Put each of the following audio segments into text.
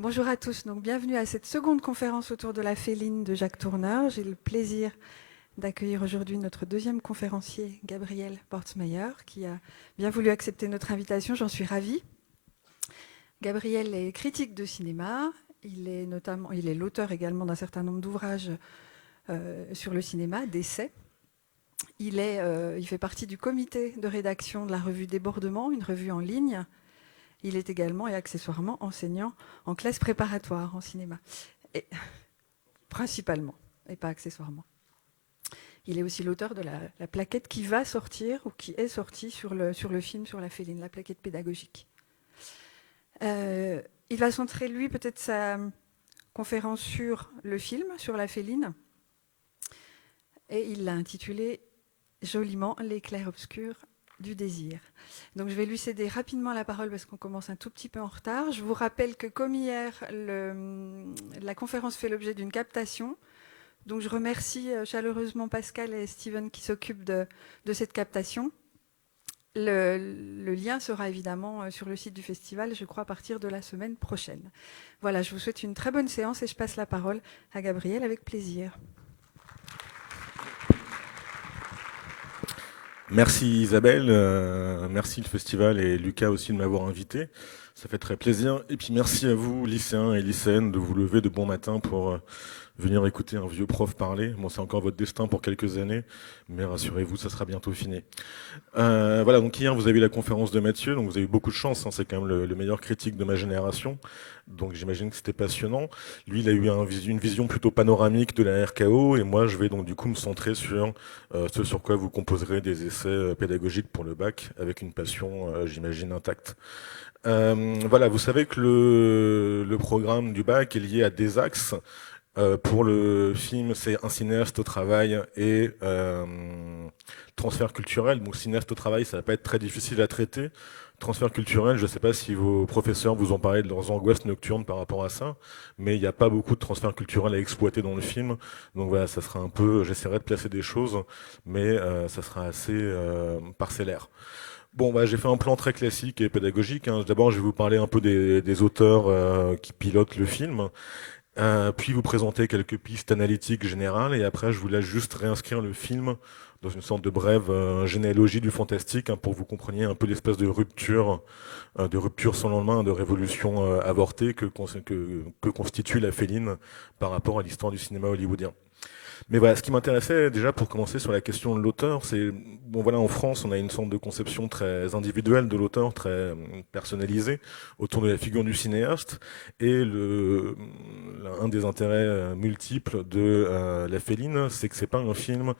Bonjour à tous, donc bienvenue à cette seconde conférence autour de la féline de Jacques Tourneur. J'ai le plaisir d'accueillir aujourd'hui notre deuxième conférencier, Gabriel Bortsmeyer, qui a bien voulu accepter notre invitation. J'en suis ravie. Gabriel est critique de cinéma. Il est l'auteur également d'un certain nombre d'ouvrages sur le cinéma, d'essais. Il fait partie du comité de rédaction de la revue Débordement, une revue en ligne. Il est également et accessoirement enseignant en classe préparatoire en cinéma. Et, principalement, et pas accessoirement. Il est aussi l'auteur de la plaquette qui va sortir, ou qui est sortie sur le film sur la féline, la plaquette pédagogique. Il va centrer, lui, peut-être sa conférence sur le film, sur la féline, et il l'a intitulé joliment « Les clairs-obscurs du désir ». Donc je vais lui céder rapidement la parole parce qu'on commence un tout petit peu en retard. Je vous rappelle que comme hier, la conférence fait l'objet d'une captation. Donc je remercie chaleureusement Pascal et Steven qui s'occupent de cette captation. Le lien sera évidemment sur le site du festival, je crois, à partir de la semaine prochaine. Voilà, je vous souhaite une très bonne séance et je passe la parole à Gabriel avec plaisir. Merci Isabelle, merci le festival et Lucas aussi de m'avoir invité. Ça fait très plaisir. Et puis merci à vous, lycéens et lycéennes, de vous lever de bon matin pour venir écouter un vieux prof parler. Bon, c'est encore votre destin pour quelques années, mais rassurez-vous, ça sera bientôt fini. Voilà, donc hier vous avez eu la conférence de Mathieu, donc vous avez eu beaucoup de chance, hein, c'est quand même le meilleur critique de ma génération, donc j'imagine que c'était passionnant. Lui, il a eu une vision plutôt panoramique de la RKO, et moi je vais donc du coup me centrer sur ce sur quoi vous composerez des essais pédagogiques pour le bac, avec une passion, j'imagine, intacte. Voilà, vous savez que le programme du bac est lié à des axes. Pour le film, c'est un cinéaste au travail et transfert culturel. Donc cinéaste au travail, ça va pas être très difficile à traiter. Transfert culturel, je ne sais pas si vos professeurs vous ont parlé de leurs angoisses nocturnes par rapport à ça, mais il n'y a pas beaucoup de transfert culturel à exploiter dans le film. Donc voilà, ça sera un peu, j'essaierai de placer des choses, mais ça sera assez parcellaire. Bon, bah, j'ai fait un plan très classique et pédagogique, hein. D'abord, je vais vous parler un peu des auteurs qui pilotent le film. Puis vous présenter quelques pistes analytiques générales et après je vous laisse juste réinscrire le film dans une sorte de brève généalogie du fantastique, hein, pour que vous compreniez un peu l'espèce de rupture sans lendemain, de révolution avortée que constitue la féline par rapport à l'histoire du cinéma hollywoodien. Mais voilà, ce qui m'intéressait déjà pour commencer sur la question de l'auteur, c'est, bon voilà, en France, on a une sorte de conception très individuelle de l'auteur, très personnalisée autour de la figure du cinéaste. Et un des intérêts multiples de La Féline, c'est que c'est pas un film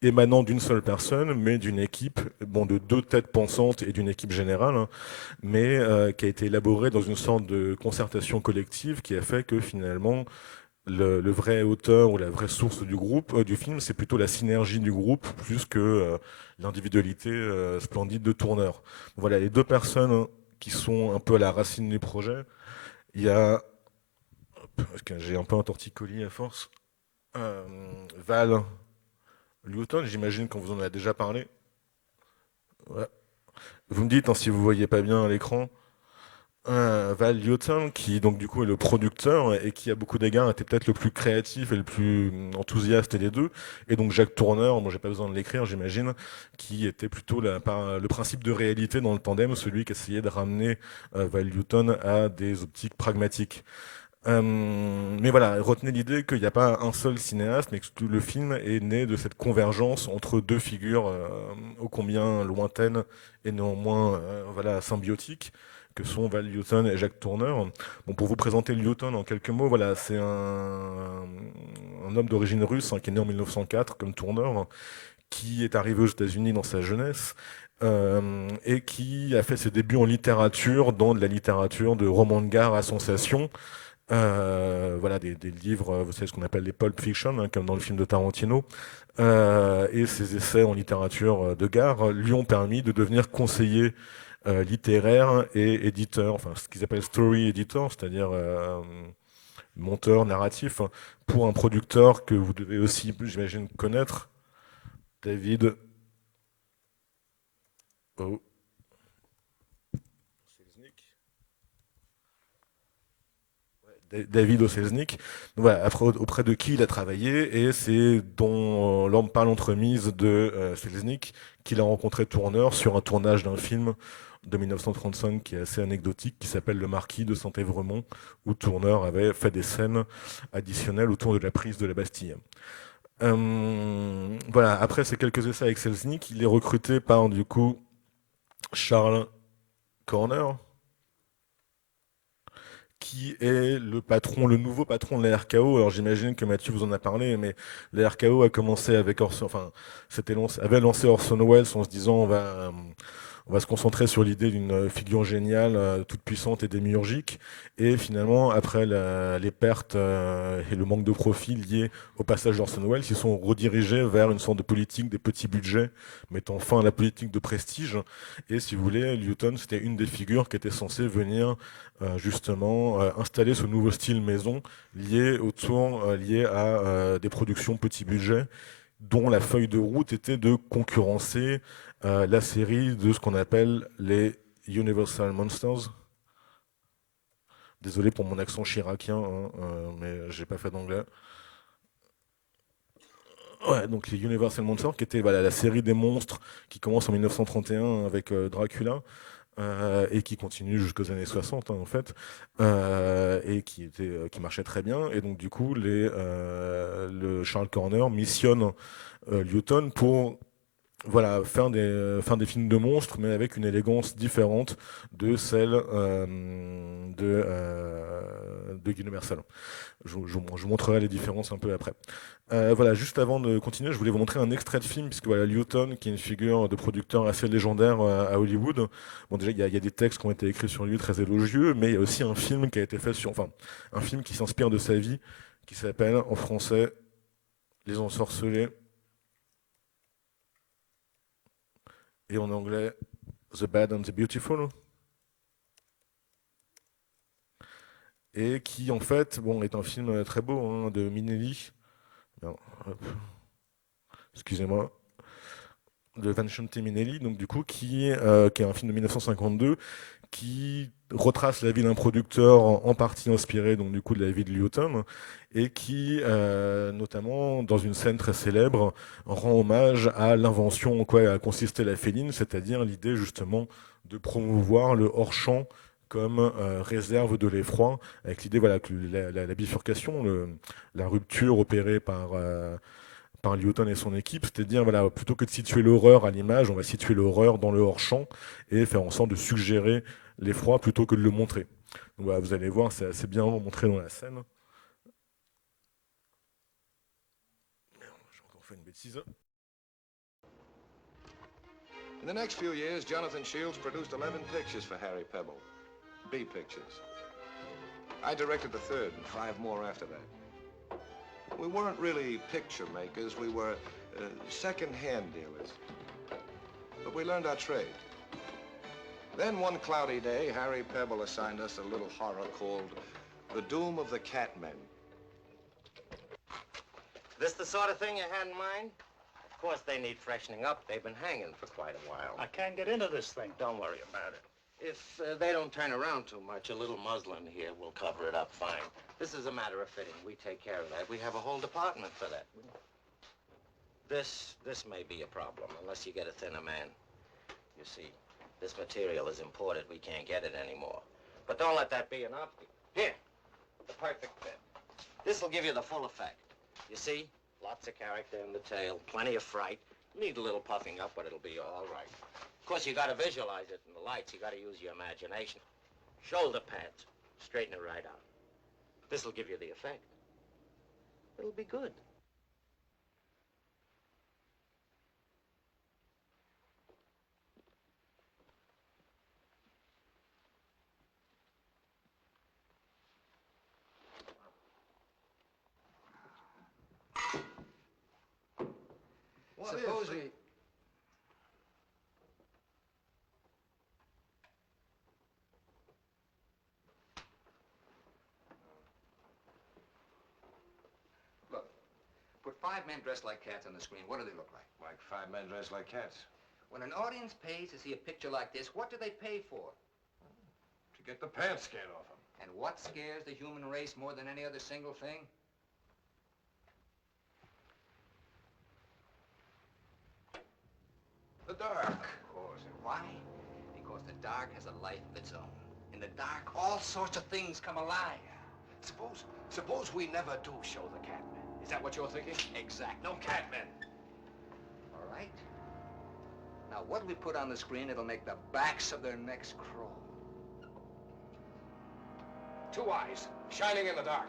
émanant d'une seule personne, mais d'une équipe, bon, de deux têtes pensantes et d'une équipe générale, hein, mais qui a été élaborée dans une sorte de concertation collective qui a fait que finalement le vrai auteur ou la vraie source du groupe, du film, c'est plutôt la synergie du groupe plus que l'individualité splendide de tourneur. Voilà, les deux personnes qui sont un peu à la racine du projet. Il y a, parce que j'ai un peu un torticolis à force, euh, Val Newton, j'imagine qu'on vous en a déjà parlé. Ouais. Vous me dites, hein, si vous voyez pas bien à l'écran. Val Liotin, qui donc du coup est le producteur et qui à beaucoup d'égards était peut-être le plus créatif et le plus enthousiaste des deux, et donc Jacques Tourneur, moi j'ai pas besoin de l'écrire j'imagine, qui était plutôt le principe de réalité dans le tandem, celui qui essayait de ramener Val Liotin à des optiques pragmatiques. Mais voilà, retenez l'idée qu'il n'y a pas un seul cinéaste, mais que tout le film est né de cette convergence entre deux figures ô combien lointaines et néanmoins voilà, symbiotiques, que sont Val Liotten et Jacques Tourneur. Bon, pour vous présenter Liotten en quelques mots, voilà, c'est un homme d'origine russe, hein, qui est né en 1904 comme Tourneur, qui est arrivé aux États-Unis dans sa jeunesse. Et qui a fait ses débuts en littérature, dans de la littérature de roman de gare à sensation, voilà, des livres, vous savez ce qu'on appelle les pulp fiction, hein, comme dans le film de Tarantino. Et ses essais en littérature de gare lui ont permis de devenir conseiller littéraire et éditeur, enfin ce qu'ils appellent story editor, c'est-à-dire monteur narratif, hein, pour un producteur que vous devez aussi, j'imagine, connaître, David. Oh. David O. Selznick. Donc voilà, auprès de qui il a travaillé, et c'est par l'entremise de Selznick qu'il a rencontré Tourneur sur un tournage d'un film de 1935 qui est assez anecdotique, qui s'appelle Le Marquis de Saint-Évremont, où Tourneur avait fait des scènes additionnelles autour de la prise de la Bastille. Voilà, après ces quelques essais avec Selznick, il est recruté par du coup Charles Corner, qui est le nouveau patron de la RKO. Alors j'imagine que Mathieu vous en a parlé, mais la RKO a commencé avec avait lancé Orson Welles en se disant on va se concentrer sur l'idée d'une figure géniale, toute puissante et démiurgique. Et finalement, après les pertes et le manque de profit liés au passage d'Orson Welles, ils sont redirigés vers une sorte de politique des petits budgets, mettant fin à la politique de prestige. Et si vous voulez, Newton, c'était une des figures qui était censée venir justement installer ce nouveau style maison lié à des productions petits budgets, dont la feuille de route était de concurrencer la série de ce qu'on appelle les Universal Monsters. Désolé pour mon accent chiracien, hein, mais j'ai pas fait d'anglais. Ouais, donc les Universal Monsters, qui était la série des monstres qui commence en 1931 avec Dracula, et qui continue jusqu'aux années 60 hein, en fait, et qui marchait très bien. Et donc du coup, le Charles Corner missionne Newton pour faire des films de monstres, mais avec une élégance différente de celle de Universal. Je vous montrerai les différences un peu après. Voilà, juste avant de continuer, je voulais vous montrer un extrait de film, puisque voilà, Newton, qui est une figure de producteur assez légendaire à Hollywood. Bon, déjà, il y a des textes qui ont été écrits sur lui très élogieux, mais il y a aussi un film qui a été fait un film qui s'inspire de sa vie, qui s'appelle en français Les Ensorcelés, et en anglais The Bad and the Beautiful. Et qui en fait est un film très beau hein, de Minelli. Non, excusez-moi, de Vincente Minelli, donc du coup qui est un film de 1952 qui retrace la vie d'un producteur en partie inspiré donc du coup de la vie de Newton, et qui notamment dans une scène très célèbre rend hommage à l'invention en quoi a consisté la féline, c'est-à-dire l'idée justement de promouvoir le hors-champ comme réserve de l'effroi, avec l'idée que la bifurcation, la rupture opérée par Newton et son équipe, c'est-à-dire plutôt que de situer l'horreur à l'image, on va situer l'horreur dans le hors-champ et faire en sorte de suggérer l'effroi plutôt que de le montrer. Donc, voilà, vous allez voir, c'est assez bien montré dans la scène. J'ai encore fait une bêtise. In the next few years, Jonathan Shields produced 11 pictures for Harry Pebble, B pictures. I directed the third and 5 more after that. We weren't really picture makers, we were second-hand dealers. But we learned our trade. Then one cloudy day, Harry Pebble assigned us a little horror called The Doom of the Catmen. This the sort of thing you had in mind? Of course, they need freshening up. They've been hanging for quite a while. I can't get into this thing. Don't worry about it. If they don't turn around too much, a little muslin here will cover it up fine. This is a matter of fitting. We take care of that. We have a whole department for that. This may be a problem, unless you get a thinner man. You see, this material is imported. We can't get it anymore. But don't let that be an obstacle. Here, the perfect fit. This will give you the full effect. You see, lots of character in the tail, plenty of fright. Need a little puffing up, but it'll be all right. Of course, you got to visualize it in the lights. You got to use your imagination. Shoulder pads, straighten it right out. This'll give you the effect. It'll be good. Suppose we... Look, put 5 men dressed like cats on the screen. What do they look like? Like 5 men dressed like cats. When an audience pays to see a picture like this, what do they pay for? To get the pants scared off them. And what scares the human race more than any other single thing? The dark. Of course. And why? Because the dark has a life of its own. In the dark, all sorts of things come alive. Suppose we never do show the Catmen. Is that what you're thinking? Exactly. No Catmen. All right. Now, what'll we put on the screen that'll make the backs of their necks crawl? Two eyes, shining in the dark.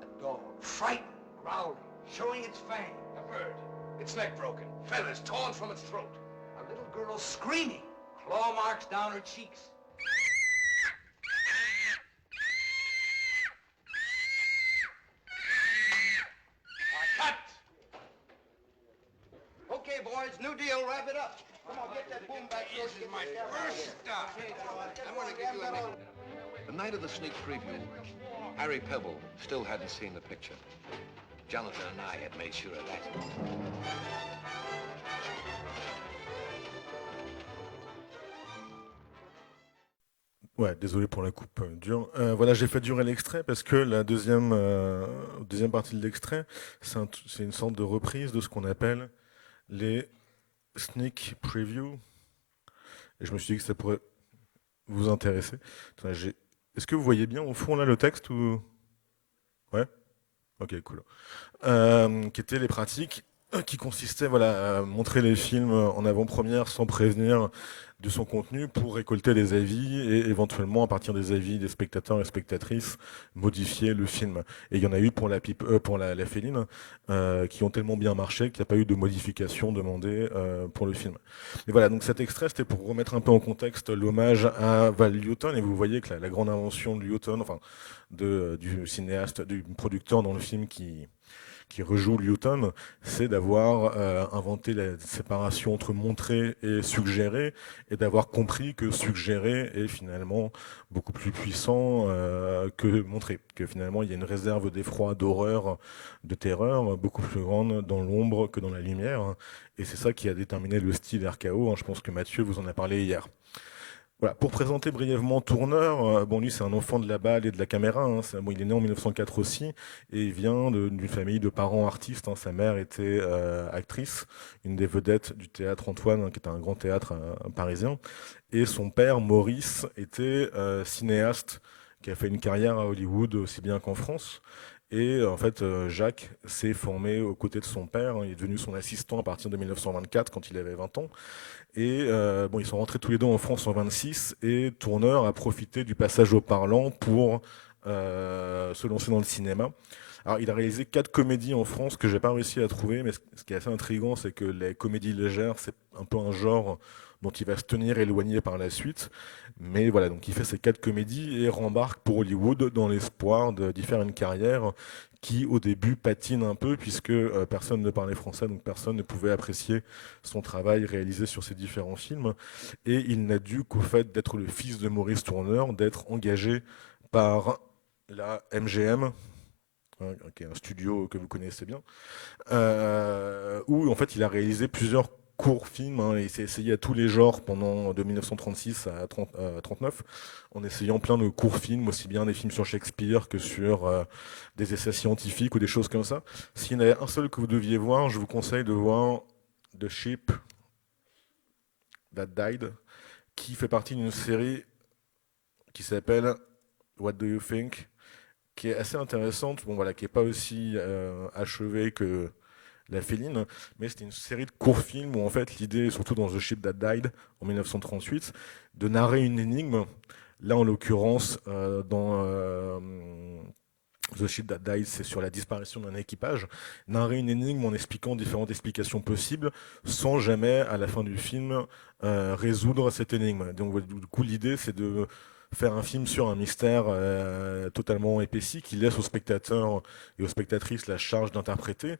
A dog, frightened, growling, showing its fangs. A bird, its neck broken, feathers torn from its throat. A little girl screaming, claw marks down her cheeks. Cut! Okay, boys, new deal, wrap it up. Come on, get that boom back. This is my first stop. I want to give you a... The night of the sneak preview, Harry Pebble still hadn't seen the picture. Jonathan and I had made sure of that. Ouais, désolé pour la coupe dure. Voilà, j'ai fait durer l'extrait parce que la deuxième partie de l'extrait, c'est une sorte de reprise de ce qu'on appelle les sneak previews. Et je me suis dit que ça pourrait vous intéresser. Attendez, est-ce que vous voyez bien au fond là le texte ou... Ouais. Ok, cool. Qui étaient les pratiques qui consistaient voilà, à montrer les films en avant-première sans prévenir de son contenu pour récolter des avis et éventuellement à partir des avis des spectateurs et spectatrices modifier le film. Et il y en a eu pour la Féline qui ont tellement bien marché qu'il n'y a pas eu de modification demandée pour le film. Et voilà, donc cet extrait c'était pour remettre un peu en contexte l'hommage à Val Lewton et vous voyez que la grande invention de Lewton, enfin du cinéaste, du producteur dans le film qui rejoue Lewton, c'est d'avoir inventé la séparation entre montrer et suggérer, et d'avoir compris que suggérer est finalement beaucoup plus puissant que montrer, que finalement il y a une réserve d'effroi, d'horreur, de terreur beaucoup plus grande dans l'ombre que dans la lumière, et c'est ça qui a déterminé le style RKO, je pense que Mathieu vous en a parlé hier. Voilà, pour présenter brièvement Tourneur, bon lui c'est un enfant de la balle et de la caméra, bon, il est né en 1904 aussi et il vient d'une famille de parents artistes, sa mère était actrice, une des vedettes du théâtre Antoine qui est un grand théâtre parisien, et son père Maurice était cinéaste qui a fait une carrière à Hollywood aussi bien qu'en France. Et en fait, Jacques s'est formé aux côtés de son père, il est devenu son assistant à partir de 1924 quand il avait 20 ans. Et bon, ils sont rentrés tous les deux en France en 26 et Tourneur a profité du passage au parlant pour se lancer dans le cinéma. Alors, il a réalisé 4 comédies en France que j'ai pas réussi à trouver, mais ce qui est assez intriguant, c'est que les comédies légères, c'est un peu un genre dont il va se tenir éloigné par la suite. Mais voilà, donc il fait ces 4 comédies et rembarque pour Hollywood dans l'espoir d'y faire une carrière qui au début patine un peu puisque personne ne parlait français, donc personne ne pouvait apprécier son travail réalisé sur ces différents films. Et il n'a dû qu'au fait d'être le fils de Maurice Tourneur, d'être engagé par la MGM, qui est un studio que vous connaissez bien, où en fait il a réalisé plusieurs courts films, il s'est essayé à tous les genres pendant de 1936 à 1939, en essayant plein de courts films, aussi bien des films sur Shakespeare que sur des essais scientifiques ou des choses comme ça. S'il y en avait un seul que vous deviez voir, je vous conseille de voir The Ship That Died, qui fait partie d'une série qui s'appelle What Do You Think, qui est assez intéressante, bon voilà, qui n'est pas aussi achevée que La Féline, mais c'était une série de courts films où en fait l'idée, surtout dans The Ship That Died en 1938, de narrer une énigme. Là en l'occurrence dans The Ship That Died, c'est sur la disparition d'un équipage, narrer une énigme en expliquant différentes explications possibles sans jamais à la fin du film résoudre cette énigme. Donc du coup l'idée c'est de faire un film sur un mystère totalement épaissi qui laisse aux spectateurs et aux spectatrices la charge d'interpréter.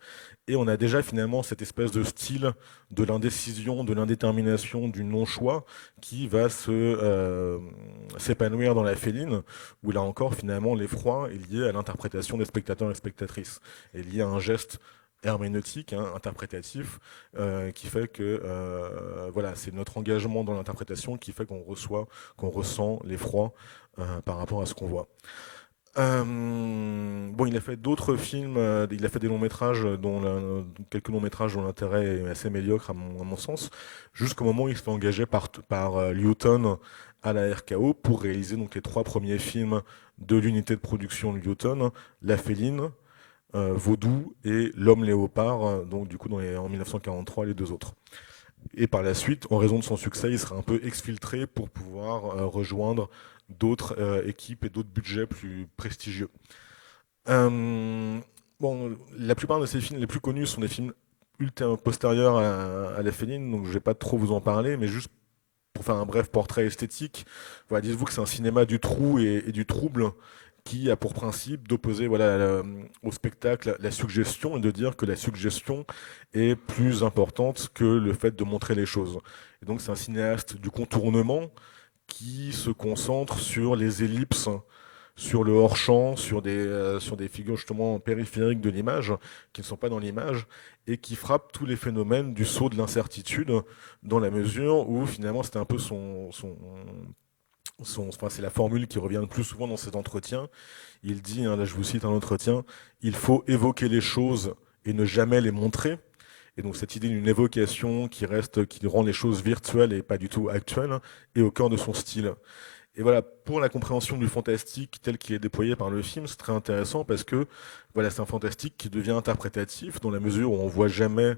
Et on a déjà finalement cette espèce de style de l'indécision, de l'indétermination, du non-choix qui va s'épanouir dans La Féline, où là encore finalement l'effroi est lié à l'interprétation des spectateurs et spectatrices, est lié à un geste herméneutique, interprétatif, qui fait que voilà, c'est notre engagement dans l'interprétation qui fait qu'on ressent l'effroi par rapport à ce qu'on voit. Bon, il a fait d'autres films, il a fait des longs métrages, quelques longs métrages dont l'intérêt est assez médiocre à mon sens, jusqu'au moment où il se fait engager par Lewton à la RKO pour réaliser donc les 3 premiers films de l'unité de production de Lewton, La Féline, Vaudou et L'Homme Léopard, donc du coup en 1943 les 2 autres. Et par la suite, en raison de son succès, il sera un peu exfiltré pour pouvoir rejoindre d'autres équipes et d'autres budgets plus prestigieux. Bon, la plupart de ces films les plus connus sont des films postérieurs à La Féline, donc je ne vais pas trop vous en parler, mais juste pour faire un bref portrait esthétique, voilà, dites-vous que c'est un cinéma du trou et du trouble qui a pour principe d'opposer au spectacle la suggestion et de dire que la suggestion est plus importante que le fait de montrer les choses. Et donc c'est un cinéaste du contournement qui se concentre sur les ellipses, sur le hors-champ, sur des figures justement périphériques de l'image, qui ne sont pas dans l'image, et qui frappe tous les phénomènes du saut de l'incertitude, dans la mesure où finalement c'était un peu enfin, c'est la formule qui revient le plus souvent dans ces entretiens. Il dit, là je vous cite un entretien, il faut évoquer les choses et ne jamais les montrer. Et donc cette idée d'une évocation qui rend les choses virtuelles et pas du tout actuelles, est au cœur de son style. Et voilà, pour la compréhension du fantastique tel qu'il est déployé par le film, c'est très intéressant parce que voilà, c'est un fantastique qui devient interprétatif dans la mesure où on voit jamais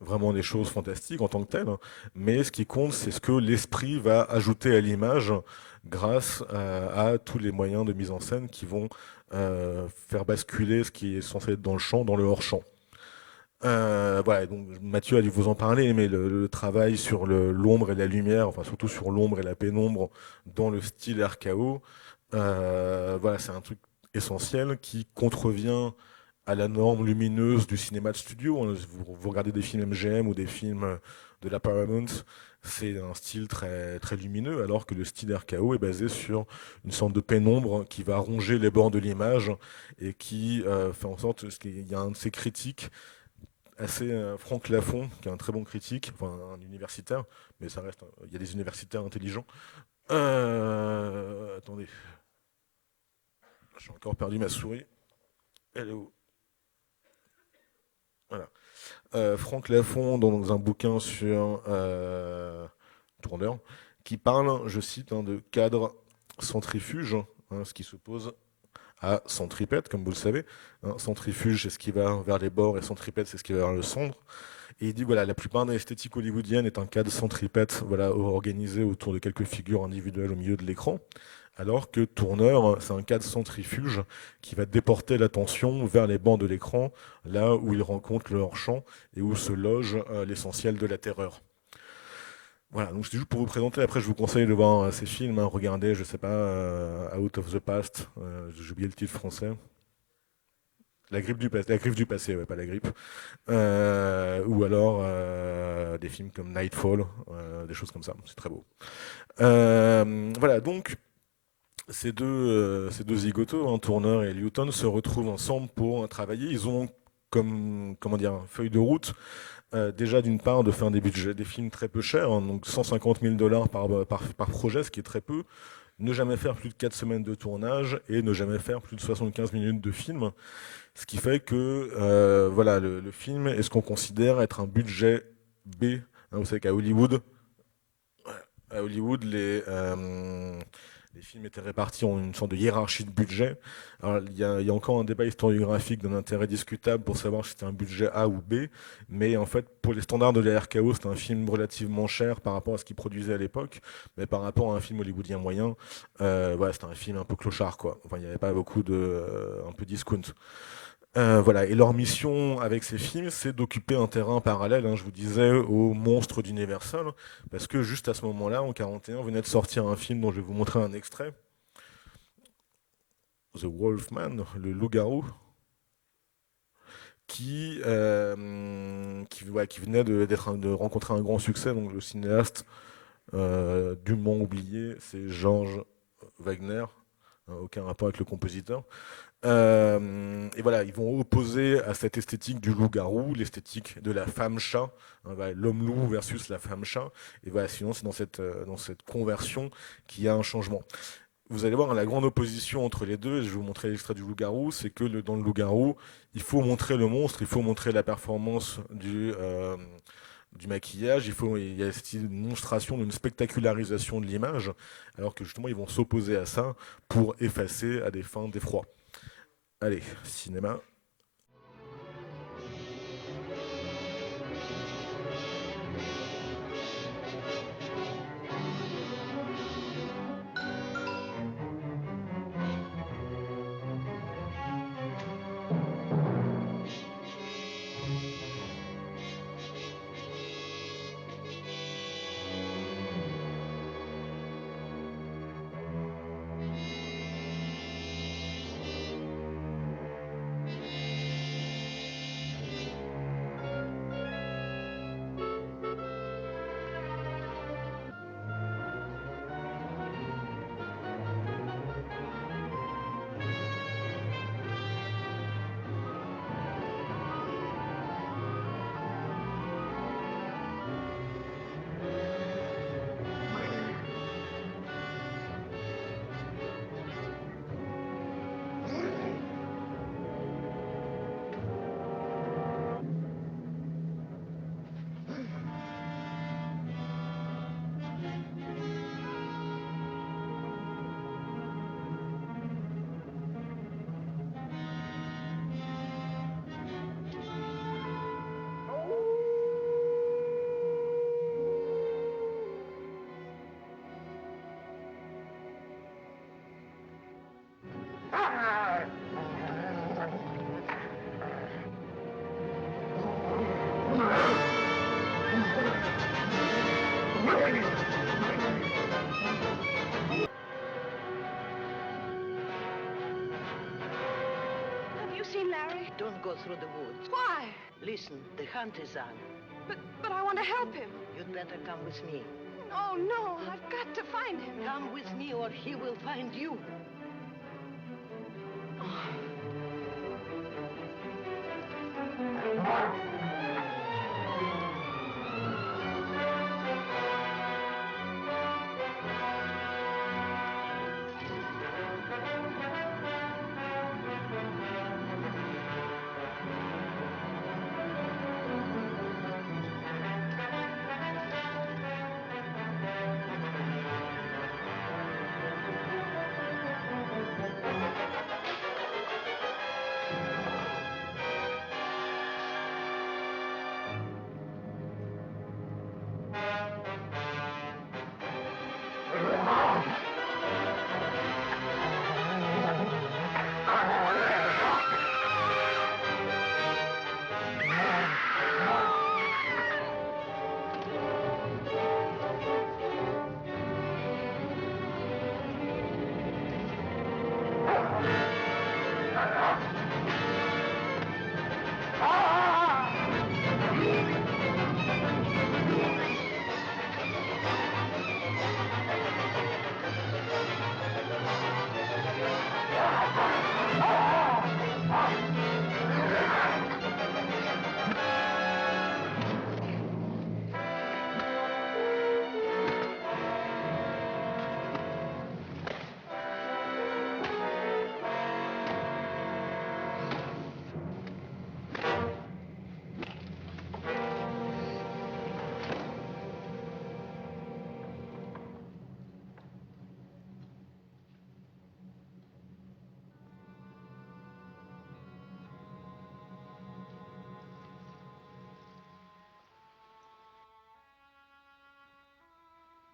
vraiment des choses fantastiques en tant que telles, mais ce qui compte, c'est ce que l'esprit va ajouter à l'image grâce à tous les moyens de mise en scène qui vont faire basculer ce qui est censé être dans le champ, dans le hors-champ. Voilà, donc Mathieu a dû vous en parler, mais le travail sur l'ombre et la lumière, enfin surtout sur l'ombre et la pénombre dans le style RKO, voilà, c'est un truc essentiel qui contrevient à la norme lumineuse du cinéma de studio. Vous regardez des films MGM ou des films de la Paramount, c'est un style très, très lumineux, alors que le style RKO est basé sur une sorte de pénombre qui va ronger les bords de l'image et qui fait en sorte qu'il y a un de ses critiques assez Franck Lafont, qui est un très bon critique, enfin un universitaire, mais ça reste, il y a des universitaires intelligents. Attendez, j'ai encore perdu ma souris. Elle est où? Voilà. Franck Lafont, dans un bouquin sur Tourneur, qui parle, je cite, de cadre centrifuge, ce qui s'oppose à centripète, comme vous le savez. Centrifuge, c'est ce qui va vers les bords, et centripète, c'est ce qui va vers le centre. Et il dit, voilà, la plupart de l'esthétique hollywoodienne est un cadre centripète, voilà, organisé autour de quelques figures individuelles au milieu de l'écran, alors que Tourneur, c'est un cadre centrifuge qui va déporter l'attention vers les bancs de l'écran, là où il rencontre le hors-champ et où se loge l'essentiel de la terreur. Voilà, donc c'est juste pour vous présenter. Après, je vous conseille de voir ces films. Regardez, je sais pas, Out of the Past, j'ai oublié le titre français. La griffe du passé, ouais, pas la grippe. Ou alors des films comme Nightfall, des choses comme ça. C'est très beau. Voilà, donc ces deux zigotos, Turner et Newton, se retrouvent ensemble pour travailler. Ils ont comme feuille de route déjà d'une part de faire des films très peu chers, donc 150 000 $ par projet, ce qui est très peu, ne jamais faire plus de 4 semaines de tournage et ne jamais faire plus de 75 minutes de film, ce qui fait que voilà, le film est ce qu'on considère être un budget B. Vous savez qu'à Hollywood, les films étaient répartis en une sorte de hiérarchie de budget. Alors, il y a encore un débat historiographique d'un intérêt discutable pour savoir si c'était un budget A ou B, mais en fait, pour les standards de la RKO, c'était un film relativement cher par rapport à ce qu'il produisait à l'époque, mais par rapport à un film hollywoodien moyen, voilà, c'était un film un peu clochard, quoi. Enfin, il n'y avait pas beaucoup un peu discount. Voilà. Et leur mission avec ces films, c'est d'occuper un terrain parallèle, je vous disais, aux monstres d'Universal, parce que juste à ce moment-là, en 1941, venait de sortir un film dont je vais vous montrer un extrait, The Wolfman, le loup-garou, qui venait de rencontrer un grand succès. Donc le cinéaste dûment oublié, c'est Georges Wagner, aucun rapport avec le compositeur. Et voilà, ils vont opposer à cette esthétique du loup-garou l'esthétique de la femme-chat, hein, voilà, l'homme-loup versus la femme-chat. Et voilà, sinon c'est dans cette conversion qu'il y a un changement. Vous allez voir, hein, la grande opposition entre les deux, et je vais vous montrer l'extrait du loup-garou, c'est que dans le loup-garou, il faut montrer le monstre, il faut montrer la performance du maquillage, il y a cette démonstration d'une spectacularisation de l'image, alors que justement ils vont s'opposer à ça pour effacer à des fins d'effroi. Allez, cinéma. Have you seen Larry? Don't go through the woods. Why? Listen, the hunt is on. But I want to help him. You'd better come with me. Oh, no, I've got to find him. Come with me or he will find you.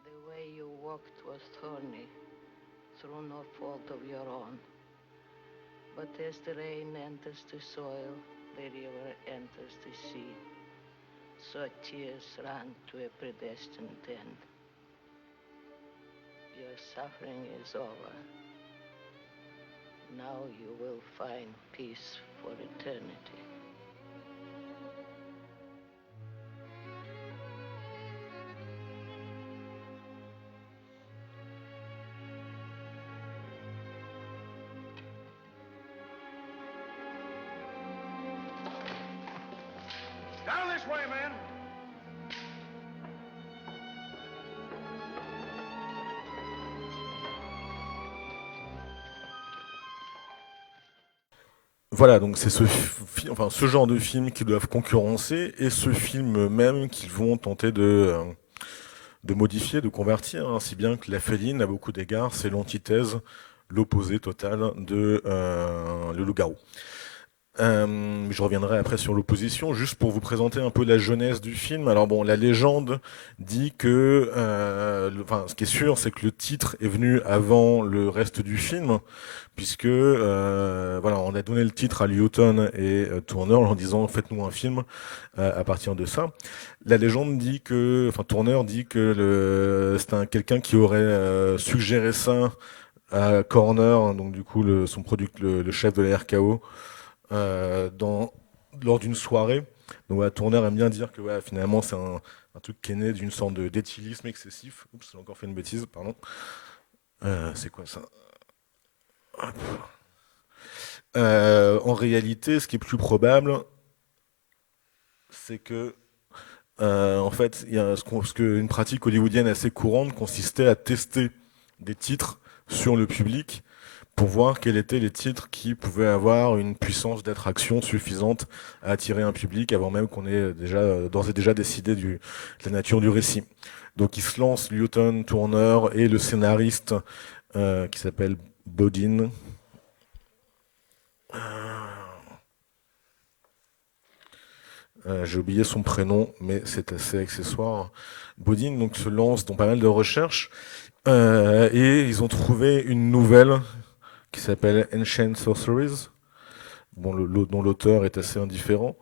The way you walked was thorny, through no fault of your own. But as the rain enters the soil, the river enters the sea. So tears run to a predestined end. Your suffering is over. Now you will find peace for eternity. This way, man. Voilà, donc c'est ce genre de film qu'ils doivent concurrencer et ce film même qu'ils vont tenter de modifier, de convertir, hein, si bien que La Féline, à beaucoup d'égards, c'est l'antithèse, l'opposé total de Le Loup-garou. Je reviendrai après sur l'opposition, juste pour vous présenter un peu la jeunesse du film. Alors bon, la légende dit que, ce qui est sûr, c'est que le titre est venu avant le reste du film, puisque on a donné le titre à Lewton et Turner en disant faites-nous un film à partir de ça. La légende dit que, Turner dit que c'est quelqu'un qui aurait suggéré ça à Corner, hein, donc du coup le chef de la RKO. Lors d'une soirée. Donc Turner aime bien dire que finalement c'est un truc qui est né d'une sorte d'éthylisme excessif. Oups, j'ai encore fait une bêtise, pardon. C'est quoi ça? En réalité, ce qui est plus probable, c'est que en fait, il y a une pratique hollywoodienne assez courante consistait à tester des titres sur le public pour voir quels étaient les titres qui pouvaient avoir une puissance d'attraction suffisante à attirer un public avant même qu'on ait d'ores et déjà décidé de la nature du récit. Donc il se lance Lewton, Turner et le scénariste qui s'appelle Bodin. J'ai oublié son prénom, mais c'est assez accessoire. Bodin donc, se lance dans pas mal de recherches et ils ont trouvé une nouvelle qui s'appelle Ancient Sorceries, dont l'auteur est assez indifférent.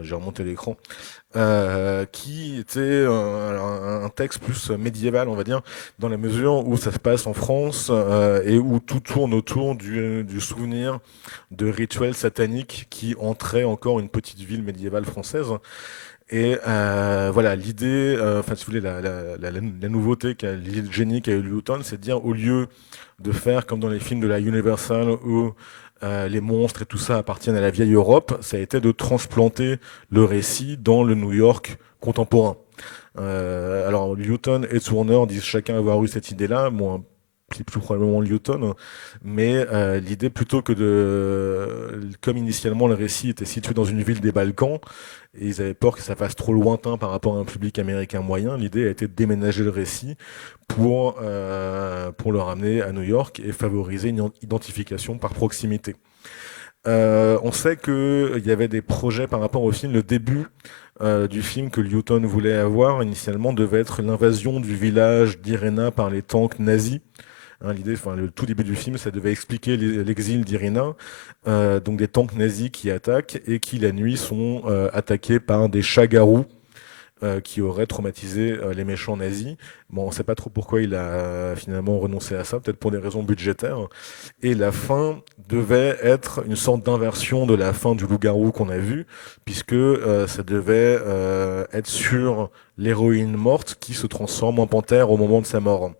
J'ai remonté l'écran. Qui était un texte plus médiéval, on va dire, dans la mesure où ça se passe en France et où tout tourne autour du souvenir de rituels sataniques qui entraient encore une petite ville médiévale française. Et l'idée, si vous voulez, la nouveauté, l'idée de génie qu'a eu Lewton, c'est de dire, au lieu de faire comme dans les films de la Universal où les monstres et tout ça appartiennent à la vieille Europe, ça a été de transplanter le récit dans le New York contemporain. Alors Lewton et Turner disent chacun avoir eu cette idée-là, moi c'est plus probablement Lewton, mais l'idée plutôt que comme initialement le récit était situé dans une ville des Balkans, et ils avaient peur que ça fasse trop lointain par rapport à un public américain moyen, l'idée a été de déménager le récit pour le ramener à New York et favoriser une identification par proximité. On sait qu'il y avait des projets par rapport au film. Le début du film que Lewton voulait avoir initialement devait être l'invasion du village d'Irena par les tanks nazis. Hein, le tout début du film, ça devait expliquer l'exil d'Irina, donc des tanks nazis qui attaquent et qui la nuit sont attaqués par des chats-garous qui auraient traumatisé les méchants nazis. Bon, on ne sait pas trop pourquoi il a finalement renoncé à ça, peut-être pour des raisons budgétaires. Et la fin devait être une sorte d'inversion de la fin du loup-garou qu'on a vu, puisque ça devait être sur l'héroïne morte qui se transforme en panthère au moment de sa mort.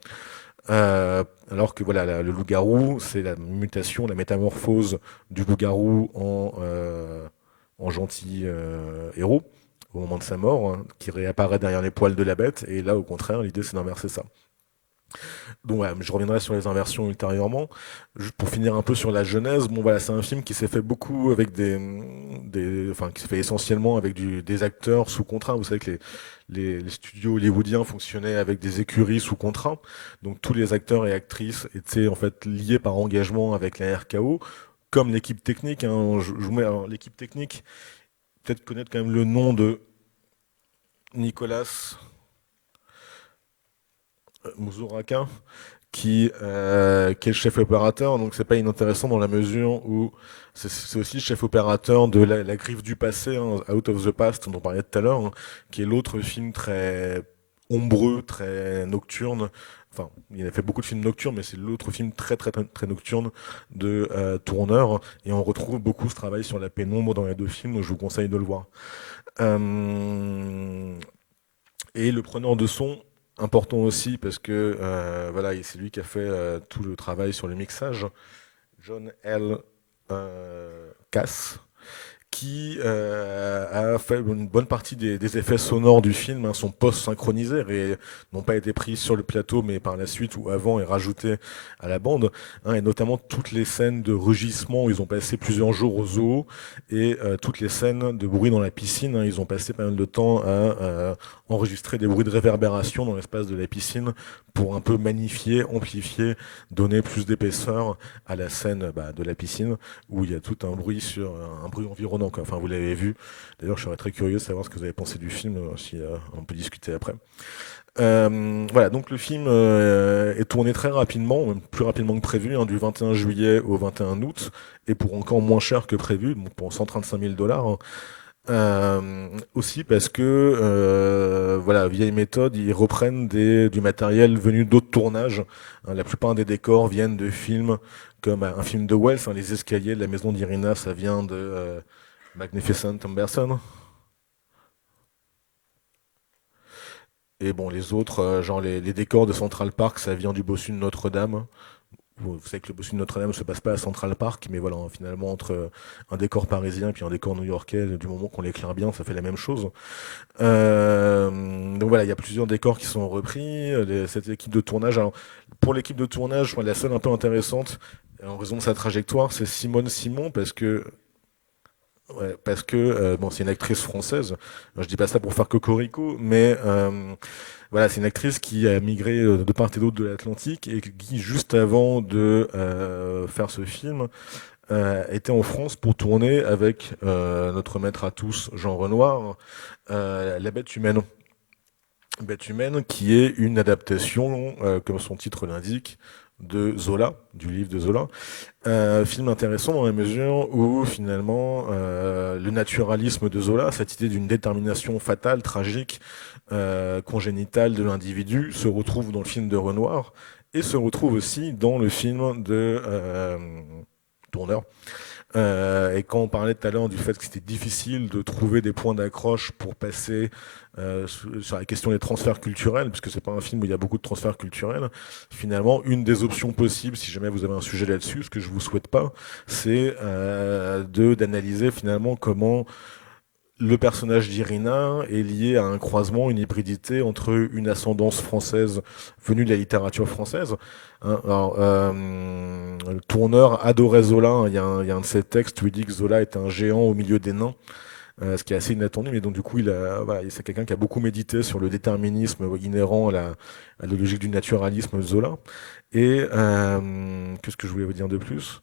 Alors que le loup-garou, c'est la mutation, la métamorphose du loup-garou en gentil héros au moment de sa mort, hein, qui réapparaît derrière les poils de la bête, et là au contraire l'idée c'est d'inverser ça. Donc je reviendrai sur les inversions ultérieurement. Juste pour finir un peu sur la genèse, c'est un film qui s'est fait beaucoup avec qui s'est fait essentiellement avec des acteurs sous contrat. Vous savez que les studios hollywoodiens fonctionnaient avec des écuries sous contrat, donc tous les acteurs et actrices étaient en fait liés par engagement avec la RKO, comme l'équipe technique. Hein, je vous mets l'équipe technique, peut-être connaître quand même le nom de Nicolas Mouzouraka, qui est le chef opérateur, donc c'est pas inintéressant dans la mesure où c'est aussi le chef opérateur de la Griffe du passé, hein, Out of the Past, dont on parlait tout à l'heure, hein, qui est l'autre film très ombreux, très nocturne. Enfin, il a fait beaucoup de films nocturnes, mais c'est l'autre film très, très, très, très nocturne de Turner. Et on retrouve beaucoup ce travail sur la pénombre dans les deux films, donc je vous conseille de le voir. Et le preneur de son, important aussi, parce que c'est lui qui a fait tout le travail sur le mixage, John L. Cass, qui a fait une bonne partie des effets sonores du film sont post-synchronisés et n'ont pas été pris sur le plateau, mais par la suite ou avant et rajoutés à la bande. Et notamment toutes les scènes de rugissement où ils ont passé plusieurs jours au zoo et toutes les scènes de bruit dans la piscine. Ils ont passé pas mal de temps à enregistrer des bruits de réverbération dans l'espace de la piscine pour un peu magnifier, amplifier, donner plus d'épaisseur à la scène de la piscine où il y a tout un bruit environnant. Enfin, vous l'avez vu. D'ailleurs, je serais très curieux de savoir ce que vous avez pensé du film, si on peut discuter après. Voilà, donc le film est tourné très rapidement, même plus rapidement que prévu, du 21 juillet au 21 août, et pour encore moins cher que prévu, donc pour 135 000 $. Aussi parce que voilà, vieille méthode, ils reprennent du matériel venu d'autres tournages. La plupart des décors viennent de films comme un film de Wells, les escaliers de la maison d'Irina, ça vient de Magnificent Amberson. Et bon, les autres, genre les décors de Central Park, ça vient du bossu de Notre-Dame. Vous savez que le bossu de Notre-Dame ne se passe pas à Central Park, mais voilà, finalement, entre un décor parisien et puis un décor new-yorkais, du moment qu'on l'éclaire bien, ça fait la même chose. Donc voilà, il y a plusieurs décors qui sont repris. Cette équipe de tournage, alors, pour l'équipe de tournage, je crois, la seule un peu intéressante, en raison de sa trajectoire, c'est Simone Simon, parce que bon, c'est une actrice française. Je dis pas ça pour faire cocorico, mais voilà, c'est une actrice qui a migré de part et d'autre de l'Atlantique et qui, juste avant de faire ce film, était en France pour tourner avec notre maître à tous, Jean Renoir, La Bête humaine. Bête humaine, qui est une adaptation, comme son titre l'indique, de Zola, du livre de Zola. Film intéressant dans la mesure où finalement le naturalisme de Zola, cette idée d'une détermination fatale, tragique, congénitale de l'individu, se retrouve dans le film de Renoir et se retrouve aussi dans le film de Tourneur. Et quand on parlait tout à l'heure du fait que c'était difficile de trouver des points d'accroche pour passer sur la question des transferts culturels, puisque c'est pas un film où il y a beaucoup de transferts culturels, finalement, une des options possibles, si jamais vous avez un sujet là-dessus, ce que je vous souhaite pas, c'est d'analyser finalement comment le personnage d'Irina est lié à un croisement, une hybridité entre une ascendance française venue de la littérature française. Alors, le Tourneur adorait Zola. Il y a un de ses textes où il dit que Zola est un géant au milieu des nains, ce qui est assez inattendu. Mais donc, du coup, voilà, c'est quelqu'un qui a beaucoup médité sur le déterminisme inhérent à la logique du naturalisme de Zola. Et qu'est-ce que je voulais vous dire de plus ?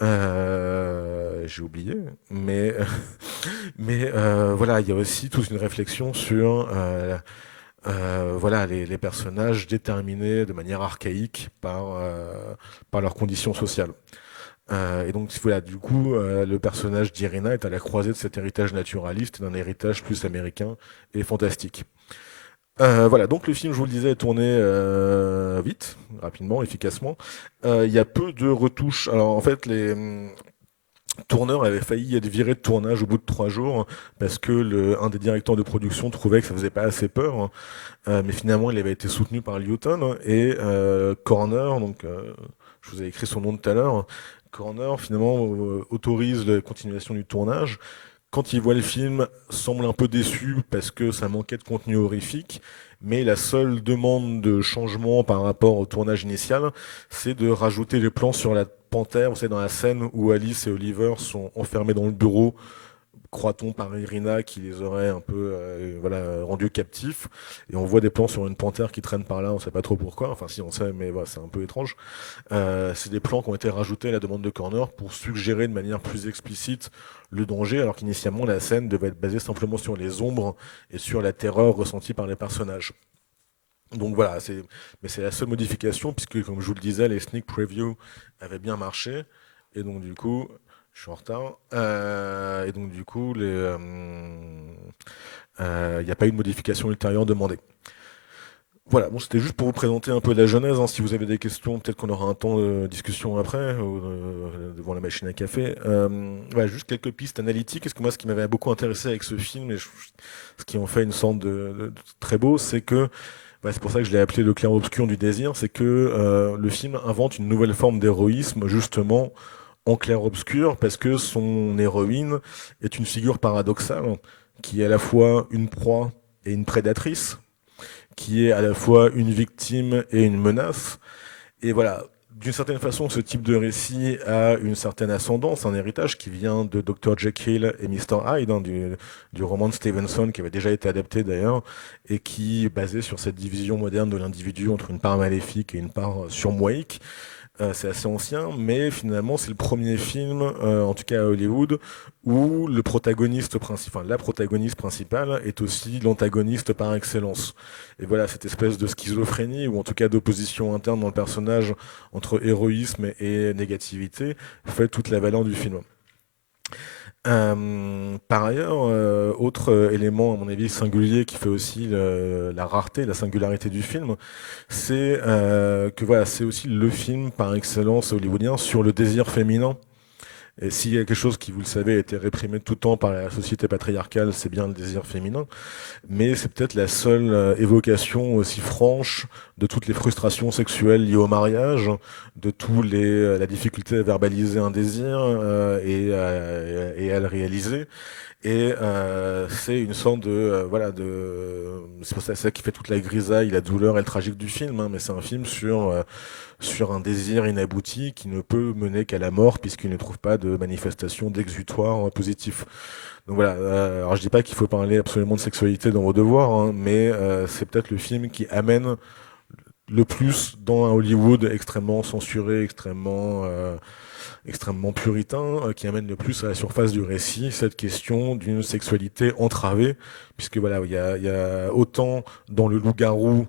J'ai oublié, mais voilà, il y a aussi toute une réflexion sur voilà, les personnages déterminés de manière archaïque par leurs conditions sociales. Et donc voilà, du coup, le personnage d'Irina est à la croisée de cet héritage naturaliste et d'un héritage plus américain et fantastique. Voilà, donc le film, je vous le disais, est tourné vite, rapidement, efficacement. Il y a peu de retouches. Alors en fait, les tourneurs avaient failli être virés de tournage au bout de 3 jours parce que un des directeurs de production trouvait que ça faisait pas assez peur. Mais finalement, il avait été soutenu par Lewton et Corner, donc je vous ai écrit son nom tout à l'heure. Corner finalement autorise la continuation du tournage. Quand il voit le film, semble un peu déçu parce que ça manquait de contenu horrifique, mais la seule demande de changement par rapport au tournage initial, c'est de rajouter les plans sur la panthère, vous savez, dans la scène où Alice et Oliver sont enfermés dans le bureau, croit-on, par Irina qui les aurait un peu voilà, rendus captifs, et on voit des plans sur une panthère qui traîne par là, on ne sait pas trop pourquoi, enfin si on sait, mais voilà, c'est un peu étrange. C'est des plans qui ont été rajoutés à la demande de Corner pour suggérer de manière plus explicite le danger, alors qu'initialement la scène devait être basée simplement sur les ombres et sur la terreur ressentie par les personnages. Donc voilà, mais c'est la seule modification, puisque comme je vous le disais, les sneak previews avaient bien marché, et donc du coup, je suis en retard, et donc du coup, il n'y a pas eu de modification ultérieure demandée. Voilà, bon, c'était juste pour vous présenter un peu la genèse. Si vous avez des questions, peut-être qu'on aura un temps de discussion après, devant la machine à café. Voilà, juste quelques pistes analytiques. Parce que moi, ce qui m'avait beaucoup intéressé avec ce film, et ce qui en fait une sorte de très beau, c'est que, c'est pour ça que je l'ai appelé le clair-obscur du désir, c'est que le film invente une nouvelle forme d'héroïsme, justement, en clair-obscur parce que son héroïne est une figure paradoxale qui est à la fois une proie et une prédatrice, qui est à la fois une victime et une menace. Et voilà, d'une certaine façon, ce type de récit a une certaine ascendance, un héritage qui vient de Dr. Jekyll et Mr. Hyde, hein, du roman de Stevenson, qui avait déjà été adapté d'ailleurs, et qui est basé sur cette division moderne de l'individu entre une part maléfique et une part surmoïque. C'est assez ancien, mais finalement c'est le premier film, en tout cas à Hollywood, où le protagoniste principal, la protagoniste principale est aussi l'antagoniste par excellence. Et voilà, cette espèce de schizophrénie, ou en tout cas d'opposition interne dans le personnage entre héroïsme et négativité, fait toute la valeur du film. Par ailleurs, autre élément, à mon avis, singulier qui fait aussi la rareté, la singularité du film, c'est que voilà, c'est aussi le film par excellence hollywoodien sur le désir féminin. Et s'il y a quelque chose qui, vous le savez, a été réprimé tout le temps par la société patriarcale, c'est bien le désir féminin. Mais c'est peut-être la seule évocation aussi franche de toutes les frustrations sexuelles liées au mariage, de la difficulté à verbaliser un désir et à le réaliser. Et c'est une sorte c'est pour ça, c'est ça qui fait toute la grisaille, la douleur et le tragique du film, hein, mais c'est un film sur un désir inabouti qui ne peut mener qu'à la mort puisqu'il ne trouve pas de manifestation d'exutoire positif. Donc voilà, alors je dis pas qu'il faut parler absolument de sexualité dans vos devoirs, hein, mais c'est peut-être le film qui amène le plus dans un Hollywood extrêmement censuré, extrêmement puritain, qui amène le plus à la surface du récit cette question d'une sexualité entravée, puisque voilà, il y a autant dans le loup-garou,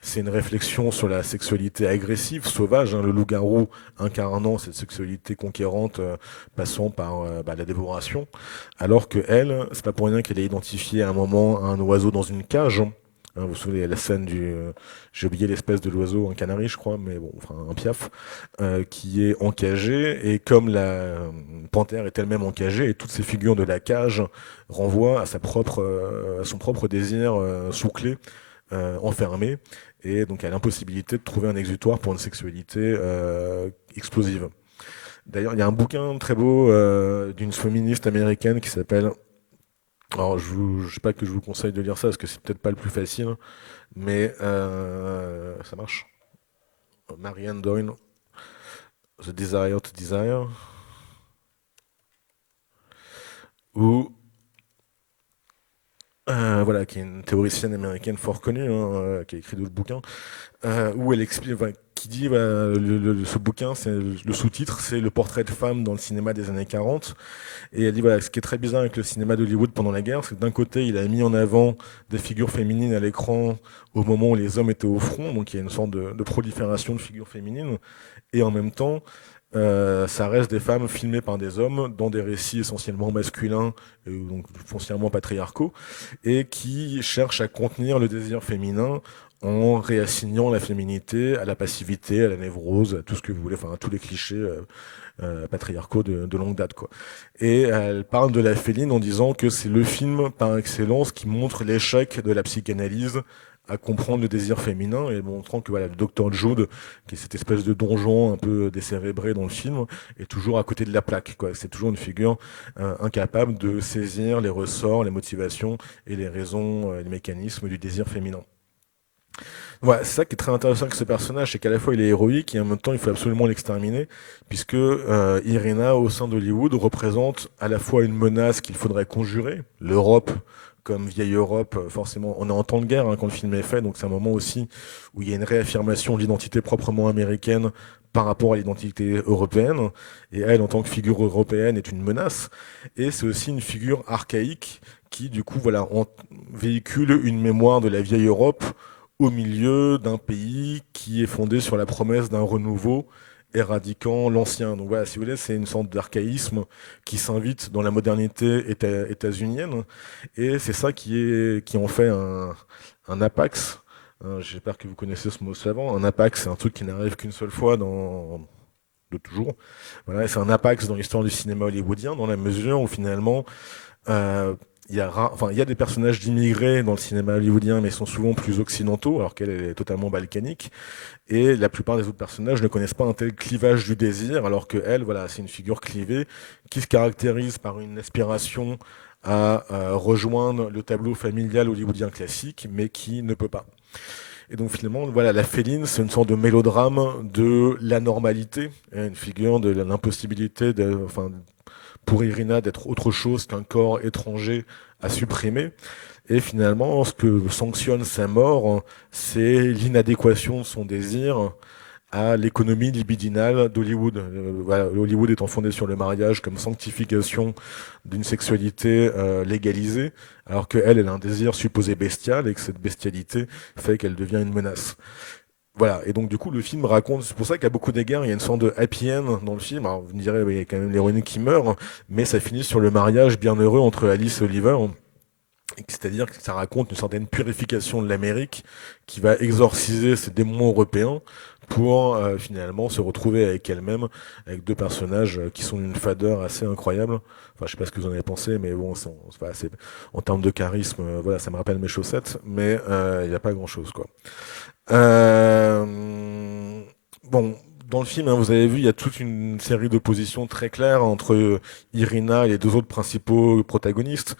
c'est une réflexion sur la sexualité agressive, sauvage, hein, le loup-garou incarnant cette sexualité conquérante, passant par la dévoration, alors que elle, c'est pas pour rien qu'elle est identifiée à un moment à un oiseau dans une cage. Hein, vous vous souvenez la scène j'ai oublié l'espèce de l'oiseau, un canari je crois, mais bon, enfin un piaf, qui est encagé, et comme la panthère est elle-même encagée, et toutes ces figures de la cage renvoient à son propre désir sous-clé, enfermé, et donc à l'impossibilité de trouver un exutoire pour une sexualité explosive. D'ailleurs, il y a un bouquin très beau d'une féministe américaine qui s'appelle... Alors, je ne sais pas que je vous conseille de lire ça, parce que c'est peut-être pas le plus facile, mais ça marche. Marianne Doyle, The Desire to Desire, où voilà, qui est une théoricienne américaine fort connue, hein, qui a écrit d'autres bouquins, où elle explique, qui dit, ce bouquin, le sous-titre, c'est le portrait de femme dans le cinéma des années 40. Et elle dit, voilà, ce qui est très bizarre avec le cinéma d'Hollywood pendant la guerre, c'est que d'un côté, il a mis en avant des figures féminines à l'écran au moment où les hommes étaient au front, donc il y a une sorte de prolifération de figures féminines, et en même temps, ça reste des femmes filmées par des hommes dans des récits essentiellement masculins, donc foncièrement patriarcaux, et qui cherchent à contenir le désir féminin en réassignant la féminité à la passivité, à la névrose, à tout ce que vous voulez, enfin à tous les clichés patriarcaux de longue date, quoi. Et elle parle de la Féline en disant que c'est le film par excellence qui montre l'échec de la psychanalyse à comprendre le désir féminin, et montrant que voilà, le docteur Jude, qui est cette espèce de donjon un peu décérébré dans le film, est toujours à côté de la plaque, quoi. C'est toujours une figure incapable de saisir les ressorts, les motivations et les raisons, les mécanismes du désir féminin. Voilà, c'est ça qui est très intéressant avec ce personnage, c'est qu'à la fois il est héroïque et en même temps il faut absolument l'exterminer, puisque Irina, au sein d'Hollywood, représente à la fois une menace qu'il faudrait conjurer, l'Europe comme vieille Europe, forcément, on est en temps de guerre, hein, quand le film est fait, donc c'est un moment aussi où il y a une réaffirmation de l'identité proprement américaine par rapport à l'identité européenne, et elle, en tant que figure européenne, est une menace, et c'est aussi une figure archaïque qui, du coup, voilà, véhicule une mémoire de la vieille Europe au milieu d'un pays qui est fondé sur la promesse d'un renouveau éradiquant l'ancien. Donc voilà, si vous voulez, c'est une sorte d'archaïsme qui s'invite dans la modernité états-unienne, et c'est ça qui en fait un apax. J'espère que vous connaissez ce mot savant. Un apax, c'est un truc qui n'arrive qu'une seule fois de toujours. Voilà, c'est un apax dans l'histoire du cinéma hollywoodien, dans la mesure où finalement, il y a des personnages d'immigrés dans le cinéma hollywoodien, mais ils sont souvent plus occidentaux, alors qu'elle est totalement balkanique. Et la plupart des autres personnages ne connaissent pas un tel clivage du désir, alors qu'elle, voilà, c'est une figure clivée qui se caractérise par une aspiration à rejoindre le tableau familial hollywoodien classique, mais qui ne peut pas. Et donc finalement, voilà, la Féline, c'est une sorte de mélodrame de l'anormalité, une figure de l'impossibilité, enfin, pour Irina d'être autre chose qu'un corps étranger à supprimer. Et finalement, ce que sanctionne sa mort, c'est l'inadéquation de son désir à l'économie libidinale d'Hollywood. Voilà, Hollywood étant fondé sur le mariage comme sanctification d'une sexualité légalisée, alors qu'elle, elle a un désir supposé bestial et que cette bestialité fait qu'elle devient une menace. Voilà, et donc du coup le film raconte, c'est pour ça qu'à beaucoup d'égards il y a une sorte de happy end dans le film. Alors vous me direz, il y a quand même l'héroïne qui meurt, mais ça finit sur le mariage bien heureux entre Alice et Oliver. C'est-à-dire que ça raconte une certaine purification de l'Amérique qui va exorciser ces démons européens pour finalement se retrouver avec elle-même, avec deux personnages qui sont d'une fadeur assez incroyable. Enfin, je sais pas ce que vous en avez pensé, mais bon, en termes de charisme, voilà, ça me rappelle mes chaussettes, mais il n'y a pas grand-chose, quoi. Bon, dans le film, hein, vous avez vu, il y a toute une série d'oppositions très claires entre Irina et les deux autres principaux protagonistes.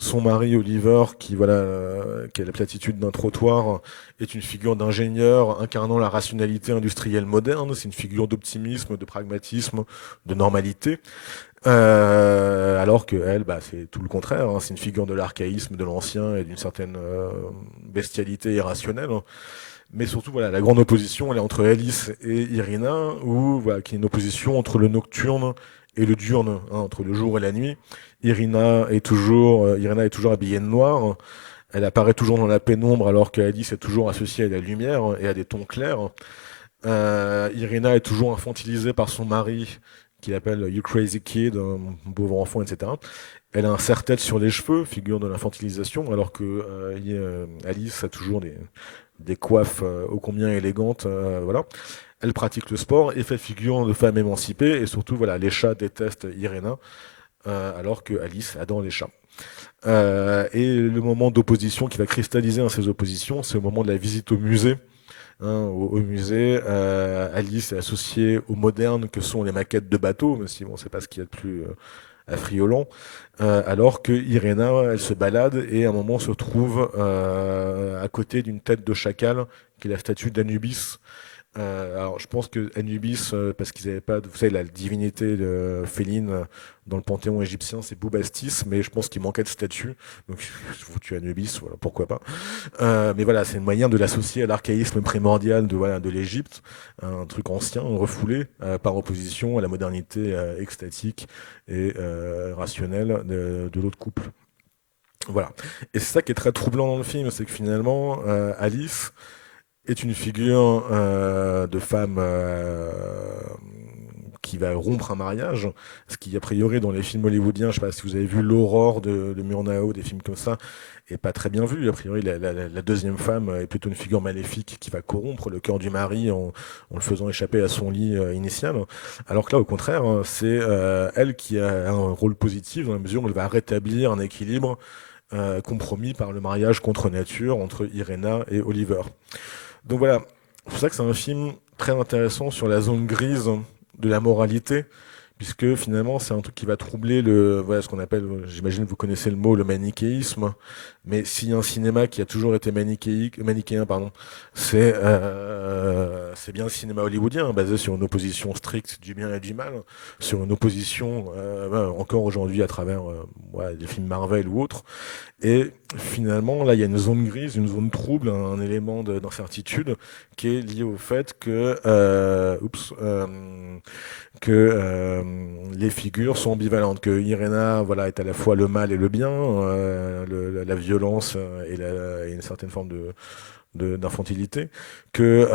Son mari Oliver, qui a la platitude d'un trottoir, est une figure d'ingénieur incarnant la rationalité industrielle moderne. C'est une figure d'optimisme, de pragmatisme, de normalité. Alors que elle, c'est tout le contraire. Hein. C'est une figure de l'archaïsme, de l'ancien et d'une certaine bestialité irrationnelle. Mais surtout, voilà, la grande opposition, elle est entre Alice et Irina, qui est une opposition entre le nocturne et le diurne, hein, entre le jour et la nuit. Irina est toujours habillée de noir. Elle apparaît toujours dans la pénombre, alors qu'Alice est toujours associée à la lumière et à des tons clairs. Irina est toujours infantilisée par son mari, qui l'appelle You Crazy Kid, mon pauvre enfant, etc. Elle a un serre-tête sur les cheveux, figure de l'infantilisation, alors que Alice a toujours des coiffes ô combien élégantes. Voilà. Elle pratique le sport et fait figure de femme émancipée. Et surtout, voilà, les chats détestent Irina, alors que Alice adore les chats. Et le moment d'opposition qui va cristalliser ces oppositions, c'est au moment de la visite au musée. Hein, au musée, Alice est associée aux modernes que sont les maquettes de bateaux, mais si bon, c'est pas ce qu'il y a de plus affriolant, alors que Irina, elle se balade et à un moment se trouve à côté d'une tête de chacal qui est la statue d'Anubis. Alors, je pense que Anubis, parce qu'ils n'avaient pas, vous savez, la divinité féline dans le panthéon égyptien, c'est Boubastis, mais je pense qu'il manquait de statue, donc je vous tue Anubis, voilà, pourquoi pas. Mais voilà, c'est une manière de l'associer à l'archaïsme primordial de l'Égypte, un truc ancien, refoulé, par opposition à la modernité extatique et rationnelle de l'autre couple. Voilà. Et c'est ça qui est très troublant dans le film, c'est que finalement, Alice est une figure de femme qui va rompre un mariage, ce qui a priori dans les films hollywoodiens, je ne sais pas si vous avez vu L'Aurore de Murnau, des films comme ça, est pas très bien vu. A priori, la deuxième femme est plutôt une figure maléfique qui va corrompre le cœur du mari en le faisant échapper à son lit initial. Alors que là, au contraire, c'est elle qui a un rôle positif dans la mesure où elle va rétablir un équilibre compromis par le mariage contre nature entre Irena et Oliver. Donc voilà, c'est pour ça que c'est un film très intéressant sur la zone grise de la moralité, puisque finalement c'est un truc qui va troubler ce qu'on appelle, j'imagine que vous connaissez le mot, le manichéisme, mais s'il y a un cinéma qui a toujours été manichéen, c'est bien le cinéma hollywoodien, basé sur une opposition stricte du bien et du mal, sur une opposition encore aujourd'hui à travers des films Marvel ou autres. Et finalement, là, il y a une zone grise, une zone trouble, un élément d'incertitude qui est lié au fait que, les figures sont ambivalentes, que Irena, est à la fois le mal et le bien, la violence et une certaine forme d'infantilité, que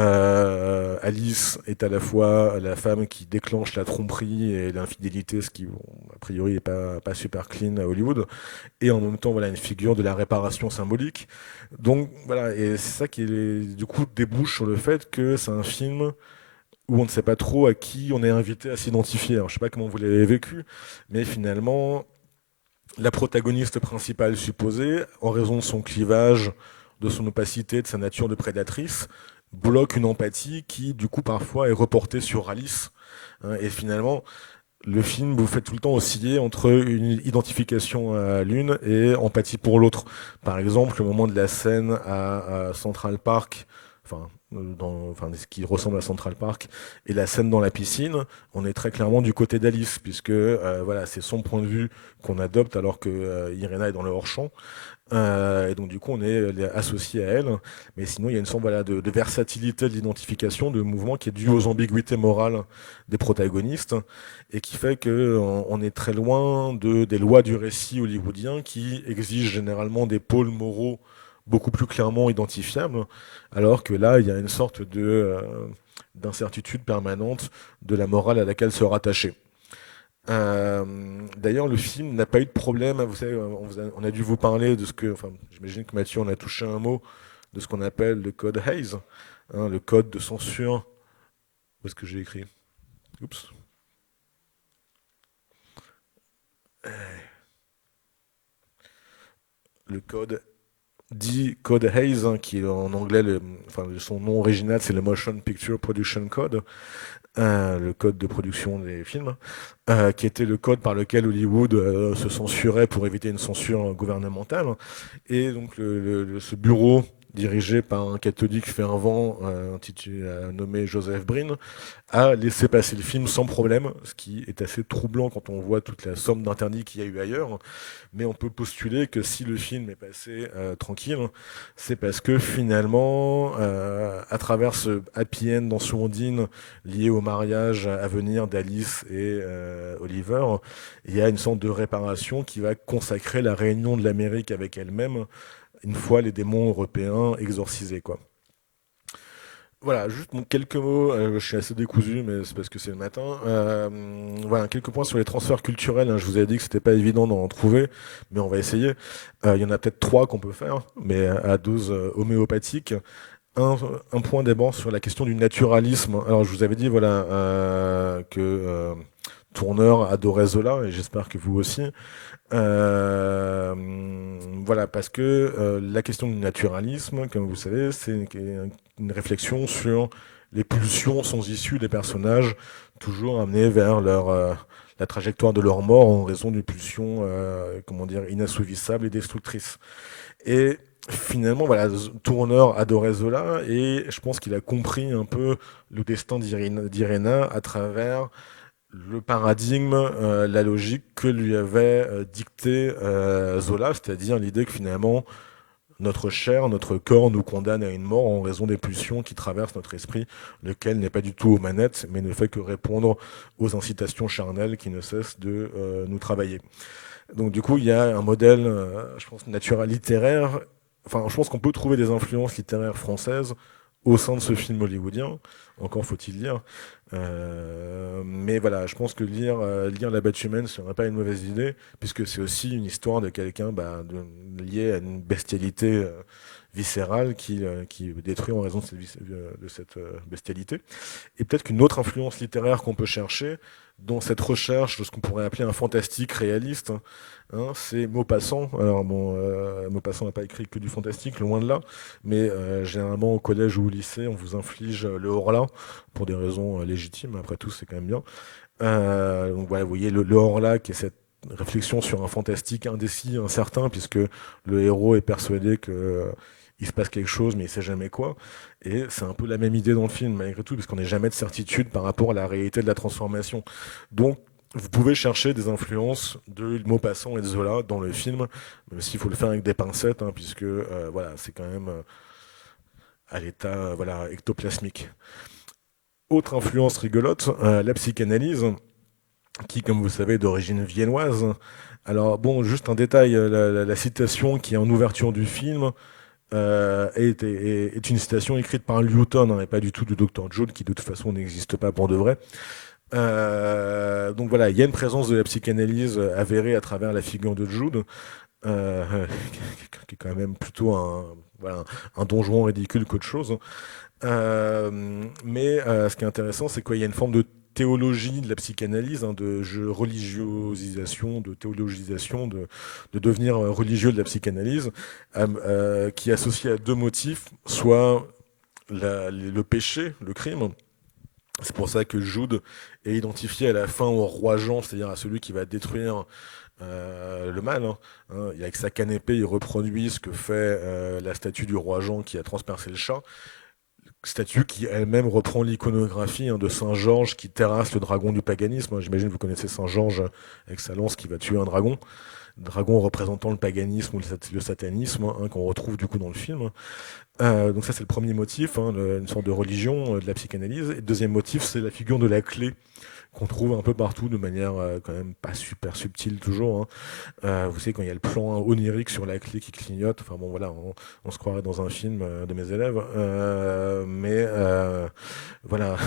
Alice est à la fois la femme qui déclenche la tromperie et l'infidélité, ce qui a priori n'est pas super clean à Hollywood, et en même temps une figure de la réparation symbolique. Donc voilà, et c'est ça qui du coup débouche sur le fait que c'est un film où on ne sait pas trop à qui on est invité à s'identifier. Alors, je ne sais pas comment vous l'avez vécu, mais finalement, la protagoniste principale supposée, en raison de son clivage, de son opacité, de sa nature de prédatrice, bloque une empathie qui, du coup, parfois est reportée sur Alice. Hein, et finalement, le film vous fait tout le temps osciller entre une identification à l'une et empathie pour l'autre. Par exemple, le moment de la scène à Central Park, ce qui ressemble à Central Park, et la scène dans la piscine, on est très clairement du côté d'Alice, puisque voilà, c'est son point de vue qu'on adopte alors que Irena est dans le hors-champ. Et donc du coup on est associé à elle, mais sinon il y a une sorte voilà, de versatilité de l'identification, de mouvement qui est due aux ambiguïtés morales des protagonistes et qui fait qu'on est très loin des lois du récit hollywoodien qui exigent généralement des pôles moraux beaucoup plus clairement identifiables, alors que là il y a une sorte d'incertitude permanente de la morale à laquelle se rattacher. D'ailleurs, le film n'a pas eu de problème. Vous savez, on a dû vous parler de ce que, enfin, j'imagine que Mathieu en a touché un mot, de ce qu'on appelle le code Hays, hein, le code de censure. Où est-ce que j'ai écrit? Oups. Le code dit Code Hays, hein, qui en anglais, son nom original, c'est le Motion Picture Production Code. Le code de production des films, qui était le code par lequel Hollywood se censurait pour éviter une censure gouvernementale. Et donc ce bureau dirigé par un catholique fervent nommé Joseph Breen, a laissé passer le film sans problème, ce qui est assez troublant quand on voit toute la somme d'interdits qu'il y a eu ailleurs. Mais on peut postuler que si le film est passé tranquille, c'est parce que finalement, à travers ce happy end dans Sourdine lié au mariage à venir d'Alice et Oliver, il y a une sorte de réparation qui va consacrer la réunion de l'Amérique avec elle-même une fois les démons européens exorcisés, quoi. Voilà, juste quelques mots, je suis assez décousu, mais c'est parce que c'est le matin. Voilà, quelques points sur les transferts culturels, hein. Je vous avais dit que c'était pas évident d'en trouver, mais on va essayer. Il y en a peut-être 3 qu'on peut faire, mais à dose homéopathique. Un point d'abord sur la question du naturalisme. Alors je vous avais dit voilà, que Tourneur adorait Zola, et j'espère que vous aussi. Euh, voilà, parce que la question du naturalisme, comme vous savez, c'est une réflexion sur les pulsions sans issue des personnages, toujours amenés vers la trajectoire de leur mort en raison d'une pulsion, comment dire, inassouvissables et destructrices. Et finalement, voilà, Tourneur adorait Zola, et je pense qu'il a compris un peu le destin d'Irena à travers le paradigme, la logique que lui avait dicté Zola, c'est-à-dire l'idée que finalement notre chair, notre corps nous condamne à une mort en raison des pulsions qui traversent notre esprit, lequel n'est pas du tout aux manettes, mais ne fait que répondre aux incitations charnelles qui ne cessent de nous travailler. Donc du coup, il y a un modèle, je pense, naturel littéraire. Enfin, je pense qu'on peut trouver des influences littéraires françaises au sein de ce film hollywoodien. Encore faut-il lire. Mais voilà, je pense que lire La Bête humaine, ce serait pas une mauvaise idée, puisque c'est aussi une histoire de quelqu'un lié à une bestialité viscérale qui détruit en raison de cette bestialité. Et peut-être qu'une autre influence littéraire qu'on peut chercher dans cette recherche de ce qu'on pourrait appeler un fantastique réaliste, hein, c'est Maupassant. Alors bon, Maupassant n'a pas écrit que du fantastique, loin de là, mais généralement au collège ou au lycée, on vous inflige le Horla pour des raisons légitimes. Après tout, c'est quand même bien. Donc voilà, vous voyez le Horla qui est cette réflexion sur un fantastique indécis, incertain, puisque le héros est persuadé que il se passe quelque chose, mais il sait jamais quoi. Et c'est un peu la même idée dans le film, malgré tout, parce qu'on n'est jamais de certitude par rapport à la réalité de la transformation. Donc, vous pouvez chercher des influences de Maupassant et de Zola dans le film, même s'il faut le faire avec des pincettes, hein, puisque voilà, c'est quand même à l'état voilà, ectoplasmique. Autre influence rigolote, la psychanalyse, qui, comme vous savez, est d'origine viennoise. Alors, bon, juste un détail, la citation qui est en ouverture du film est une citation écrite par Newton, hein, et pas du tout de Dr. Joule, qui de toute façon n'existe pas pour de vrai. Donc voilà, il y a une présence de la psychanalyse avérée à travers la figure de Jude, qui est quand même plutôt un donjon ridicule qu'autre chose. Mais ce qui est intéressant, c'est qu'il y a une forme de théologie de la psychanalyse, hein, de religiosisation, de théologisation, de devenir religieux de la psychanalyse, qui est associé à deux motifs, soit le péché, le crime. C'est pour ça que Jude est identifié à la fin au roi Jean, c'est-à-dire à celui qui va détruire le mal. Avec sa canne épée, il reproduit ce que fait la statue du roi Jean qui a transpercé le chat. Statue qui elle-même reprend l'iconographie de Saint Georges qui terrasse le dragon du paganisme. J'imagine que vous connaissez Saint Georges avec sa lance qui va tuer un dragon. Dragon représentant le paganisme ou le satanisme, qu'on retrouve du coup dans le film. Donc ça c'est le premier motif, une sorte de religion de la psychanalyse. Et le deuxième motif, c'est la figure de la clé qu'on trouve un peu partout de manière quand même pas super subtile toujours. Vous savez, quand il y a le plan onirique sur la clé qui clignote, enfin bon voilà, on se croirait dans un film de mes élèves. Mais voilà,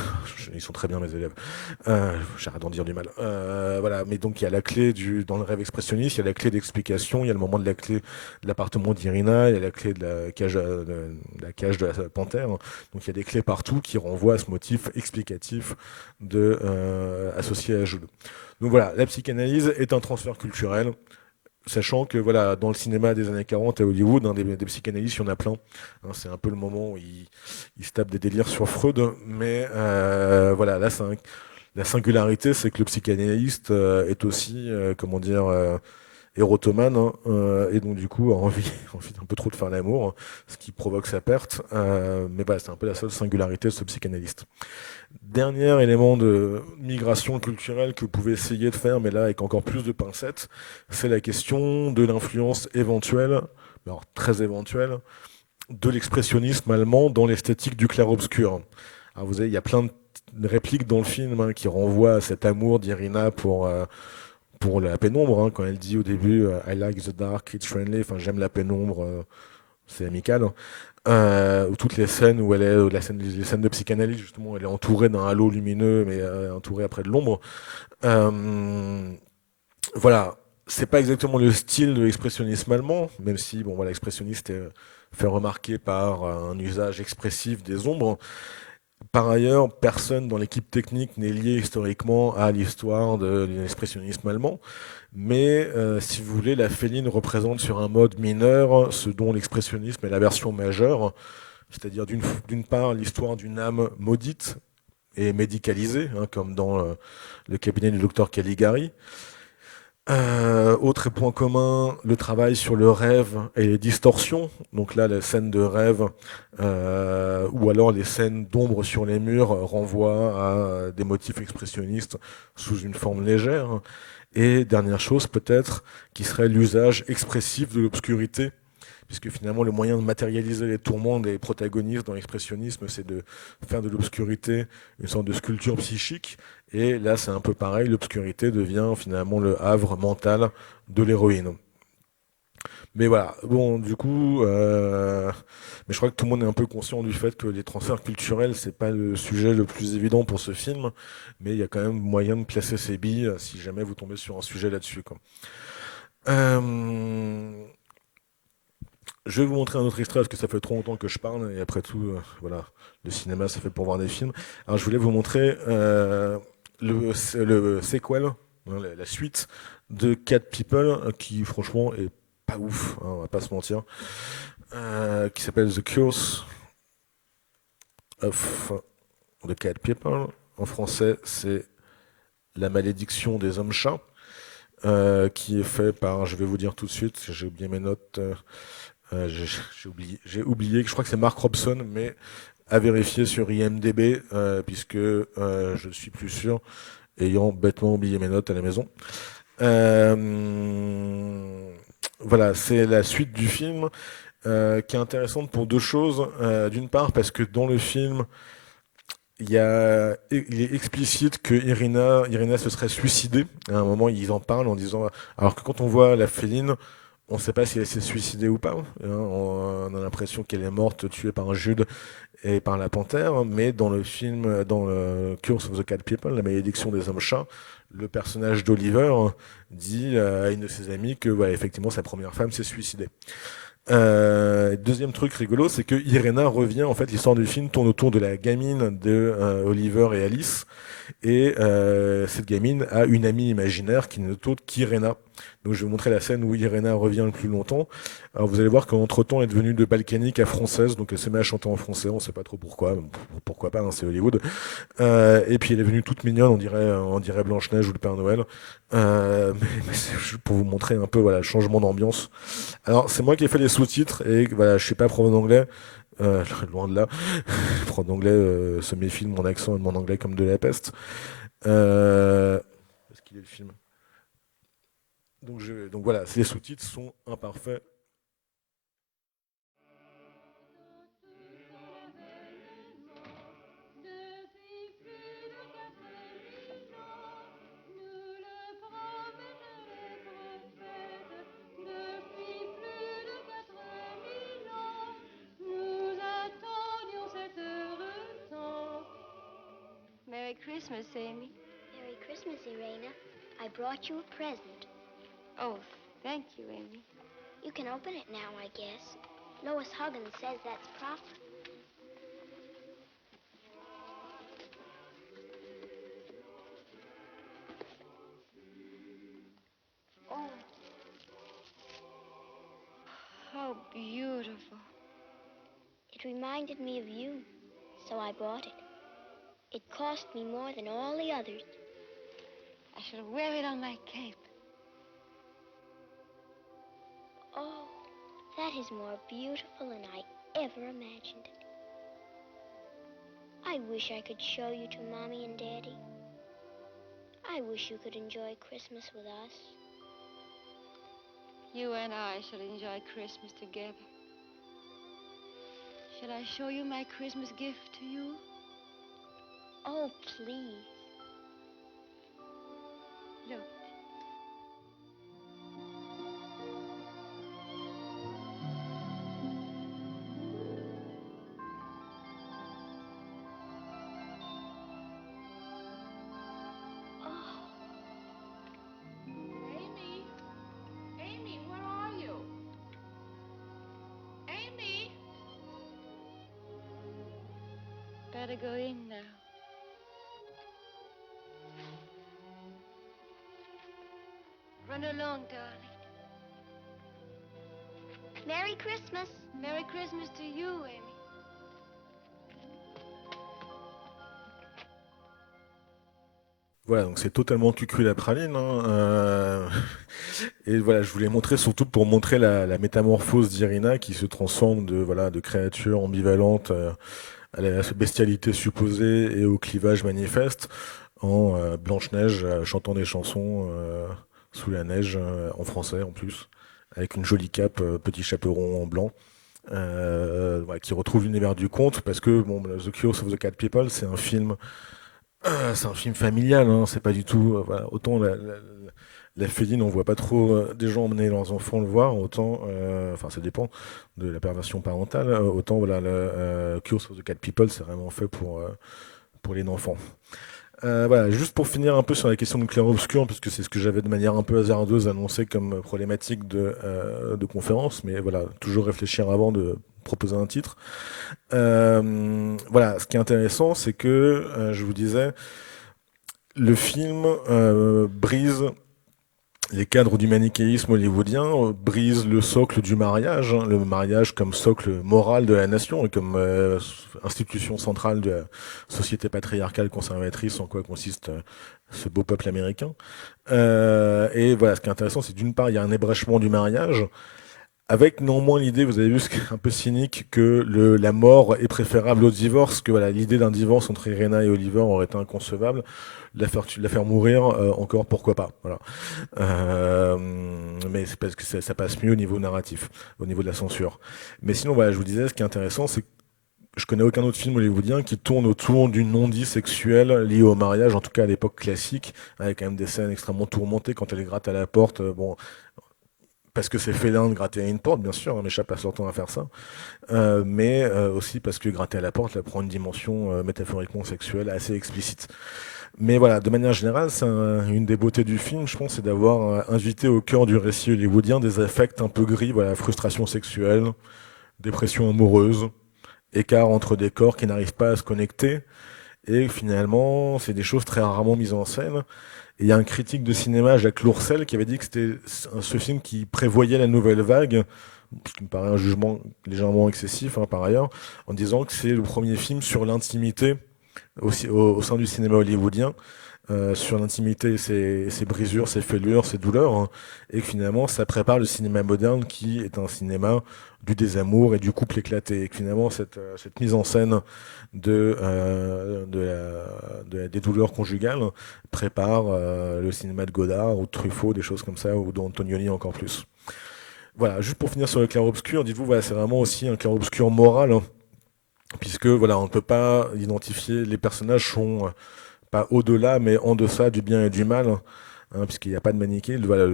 ils sont très bien mes élèves. J'arrête d'en dire du mal. Voilà, mais donc il y a la clé dans le rêve expressionniste, il y a la clé d'explication, il y a le moment de la clé de l'appartement d'Irina, il y a la clé de la cage de la panthère. Donc il y a des clés partout qui renvoient à ce motif explicatif associé à Jude. Donc voilà, la psychanalyse est un transfert culturel, sachant que voilà, dans le cinéma des années 40 à Hollywood, des psychanalystes, il y en a plein. C'est un peu le moment où ils se tapent des délires sur Freud, mais voilà, là, la singularité, c'est que le psychanalyste est aussi, comment dire, érotomane, et donc du coup a envie un peu trop de faire l'amour, ce qui provoque sa perte. Mais voilà, c'est un peu la seule singularité de ce psychanalyste. Dernier élément de migration culturelle que vous pouvez essayer de faire, mais là avec encore plus de pincettes, c'est la question de l'influence éventuelle, alors très éventuelle, de l'expressionnisme allemand dans l'esthétique du clair-obscur. Alors vous savez, il y a plein de répliques dans le film qui renvoient à cet amour d'Irina pour la pénombre, quand elle dit au début I like the dark, it's friendly, enfin j'aime la pénombre, c'est amical. Toutes les scènes où elle est, les scènes de psychanalyse, justement, elle est entourée d'un halo lumineux, mais entourée après de l'ombre. Voilà, c'est pas exactement le style de l'expressionnisme allemand, même si bon, voilà, l'expressionniste est fait remarquer par un usage expressif des ombres. Par ailleurs, personne dans l'équipe technique n'est lié historiquement à l'histoire de l'expressionnisme allemand. Mais si vous voulez, la Féline représente sur un mode mineur ce dont l'expressionnisme est la version majeure, c'est-à-dire d'une part l'histoire d'une âme maudite et médicalisée, comme dans le cabinet du docteur Caligari. Autre point commun, le travail sur le rêve et les distorsions. Donc là, les scènes de rêve ou alors les scènes d'ombre sur les murs renvoient à des motifs expressionnistes sous une forme légère. Et dernière chose peut-être, qui serait l'usage expressif de l'obscurité, puisque finalement le moyen de matérialiser les tourments des protagonistes dans l'expressionnisme, c'est de faire de l'obscurité une sorte de sculpture psychique. Et là, c'est un peu pareil, l'obscurité devient finalement le havre mental de l'héroïne. Mais voilà, bon, du coup, mais je crois que tout le monde est un peu conscient du fait que les transferts culturels, c'est pas le sujet le plus évident pour ce film, mais il y a quand même moyen de placer ses billes si jamais vous tombez sur un sujet là-dessus, quoi. Je vais vous montrer un autre extrait parce que ça fait trop longtemps que je parle et après tout, voilà, le cinéma, ça fait pour voir des films. Alors, je voulais vous montrer le sequel, la suite de Cat People, qui franchement est pas ouf, on va pas se mentir, qui s'appelle The Curse of the Cat People. En français, c'est La malédiction des hommes-chats, qui est fait par, je vais vous dire tout de suite, j'ai oublié mes notes, j'ai oublié que je crois que c'est Mark Robson, mais à vérifier sur IMDb, puisque je ne suis plus sûr, ayant bêtement oublié mes notes à la maison. Voilà, c'est la suite du film qui est intéressante pour deux choses. D'une part, parce que dans le film, il est explicite que Irina se serait suicidée. À un moment, ils en parlent en disant... Alors que quand on voit la Féline, on ne sait pas si elle s'est suicidée ou pas. On a l'impression qu'elle est morte, tuée par un Jude et par la panthère. Mais dans le film, dans le Curse of the Cat People, la malédiction des hommes-chats, le personnage d'Oliver dit à une de ses amies que, ouais, effectivement, sa première femme s'est suicidée. Deuxième truc rigolo, c'est que Irena revient, en fait, l'histoire du film tourne autour de la gamine de Oliver et Alice, et cette gamine a une amie imaginaire qui n'est autre qu'Irena. Donc je vais vous montrer la scène où Irena revient le plus longtemps. Alors vous allez voir qu'entre-temps, elle est devenue de balkanique à française, donc elle se met à chanter en français, on ne sait pas trop pourquoi, pourquoi pas, hein, c'est Hollywood. Et puis elle est venue toute mignonne, on dirait Blanche-Neige ou le Père Noël. Mais c'est juste pour vous montrer un peu voilà, le changement d'ambiance. Alors c'est moi qui ai fait les sous-titres, et voilà, je ne suis pas prof d'anglais, loin de là. Prof d'anglais se méfie de mon accent et de mon anglais comme de la peste. Est-ce qu'il est le film? Donc voilà, les sous-titres sont imparfaits. Merry Christmas, Amy. Merry Christmas, Irena. I brought you a present. Oh, thank you, Amy. You can open it now, I guess. Lois Huggins says that's proper. Oh. How beautiful. It reminded me of you, so I bought it. It cost me more than all the others. I shall wear it on my cape. Oh, that is more beautiful than I ever imagined it. I wish I could show you to Mommy and Daddy. I wish you could enjoy Christmas with us. You and I shall enjoy Christmas together. Shall I show you my Christmas gift to you? Oh, please. Look. Amy? Amy, where are you? Amy? Better go in now. Run along, darling. Merry Christmas. Merry Christmas to you, Amy. Voilà, donc c'est totalement cucu la praline, hein, et voilà, je voulais montrer surtout pour montrer la métamorphose d'Irina qui se transforme de créature ambivalente à la bestialité supposée et au clivage manifeste en Blanche-Neige chantant des chansons sous la neige en français en plus, avec une jolie cape, petit chaperon en blanc. Voilà, qui retrouve l'univers du conte parce que bon, The Curse of the Cat People, c'est un film familial, hein, c'est pas du tout. Voilà, autant la féline, on voit pas trop des gens emmener leurs enfants le voir, autant, enfin ça dépend de la perversion parentale, autant voilà, le Curse of the Cat People, c'est vraiment fait pour les enfants. Voilà, juste pour finir un peu sur la question de clair-obscur, parce que c'est ce que j'avais de manière un peu hasardeuse annoncé comme problématique de conférence, mais voilà, toujours réfléchir avant de proposer un titre. Voilà, ce qui est intéressant, c'est que, je vous disais, le film brise les cadres du manichéisme hollywoodien, brise le socle du mariage, hein, le mariage comme socle moral de la nation et comme institution centrale de la société patriarcale conservatrice en quoi consiste ce beau peuple américain. Et voilà, ce qui est intéressant, c'est d'une part, il y a un ébrèchement du mariage, avec néanmoins l'idée, vous avez vu ce qui est un peu cynique, que la mort est préférable au divorce, que voilà, l'idée d'un divorce entre Irena et Oliver aurait été inconcevable. La faire mourir, encore pourquoi pas. Voilà. Mais c'est parce que ça passe mieux au niveau narratif, au niveau de la censure. Mais sinon, voilà, je vous disais, ce qui est intéressant, c'est que je connais aucun autre film hollywoodien qui tourne autour du non-dit sexuel lié au mariage, en tout cas à l'époque classique, avec quand même des scènes extrêmement tourmentées quand elle gratte à la porte. Bon, parce que c'est félin de gratter à une porte, bien sûr, hein, mais chaque passe leur temps à faire ça. Mais aussi parce que gratter à la porte, elle prend une dimension métaphoriquement sexuelle assez explicite. Mais voilà, de manière générale, c'est une des beautés du film, je pense, c'est d'avoir invité au cœur du récit hollywoodien des affects un peu gris, voilà, frustration sexuelle, dépression amoureuse, écart entre des corps qui n'arrivent pas à se connecter. Et finalement, c'est des choses très rarement mises en scène. Et il y a un critique de cinéma, Jacques Lourcel, qui avait dit que c'était ce film qui prévoyait la nouvelle vague, ce qui me paraît un jugement légèrement excessif, hein, par ailleurs, en disant que c'est le premier film sur l'intimité au sein du cinéma hollywoodien, sur l'intimité, ses brisures, ses fêlures, ses douleurs, hein, et que finalement ça prépare le cinéma moderne qui est un cinéma du désamour et du couple éclaté. Et que finalement cette mise en scène des douleurs conjugales prépare le cinéma de Godard ou de Truffaut, des choses comme ça, ou d'Antonioni encore plus. Voilà, juste pour finir sur le clair-obscur, dites-vous, voilà, c'est vraiment aussi un clair-obscur moral, hein, puisque voilà, on ne peut pas identifier, les personnages sont pas au-delà, mais en deçà du bien et du mal, hein, puisqu'il n'y a pas de manichéisme. Voilà,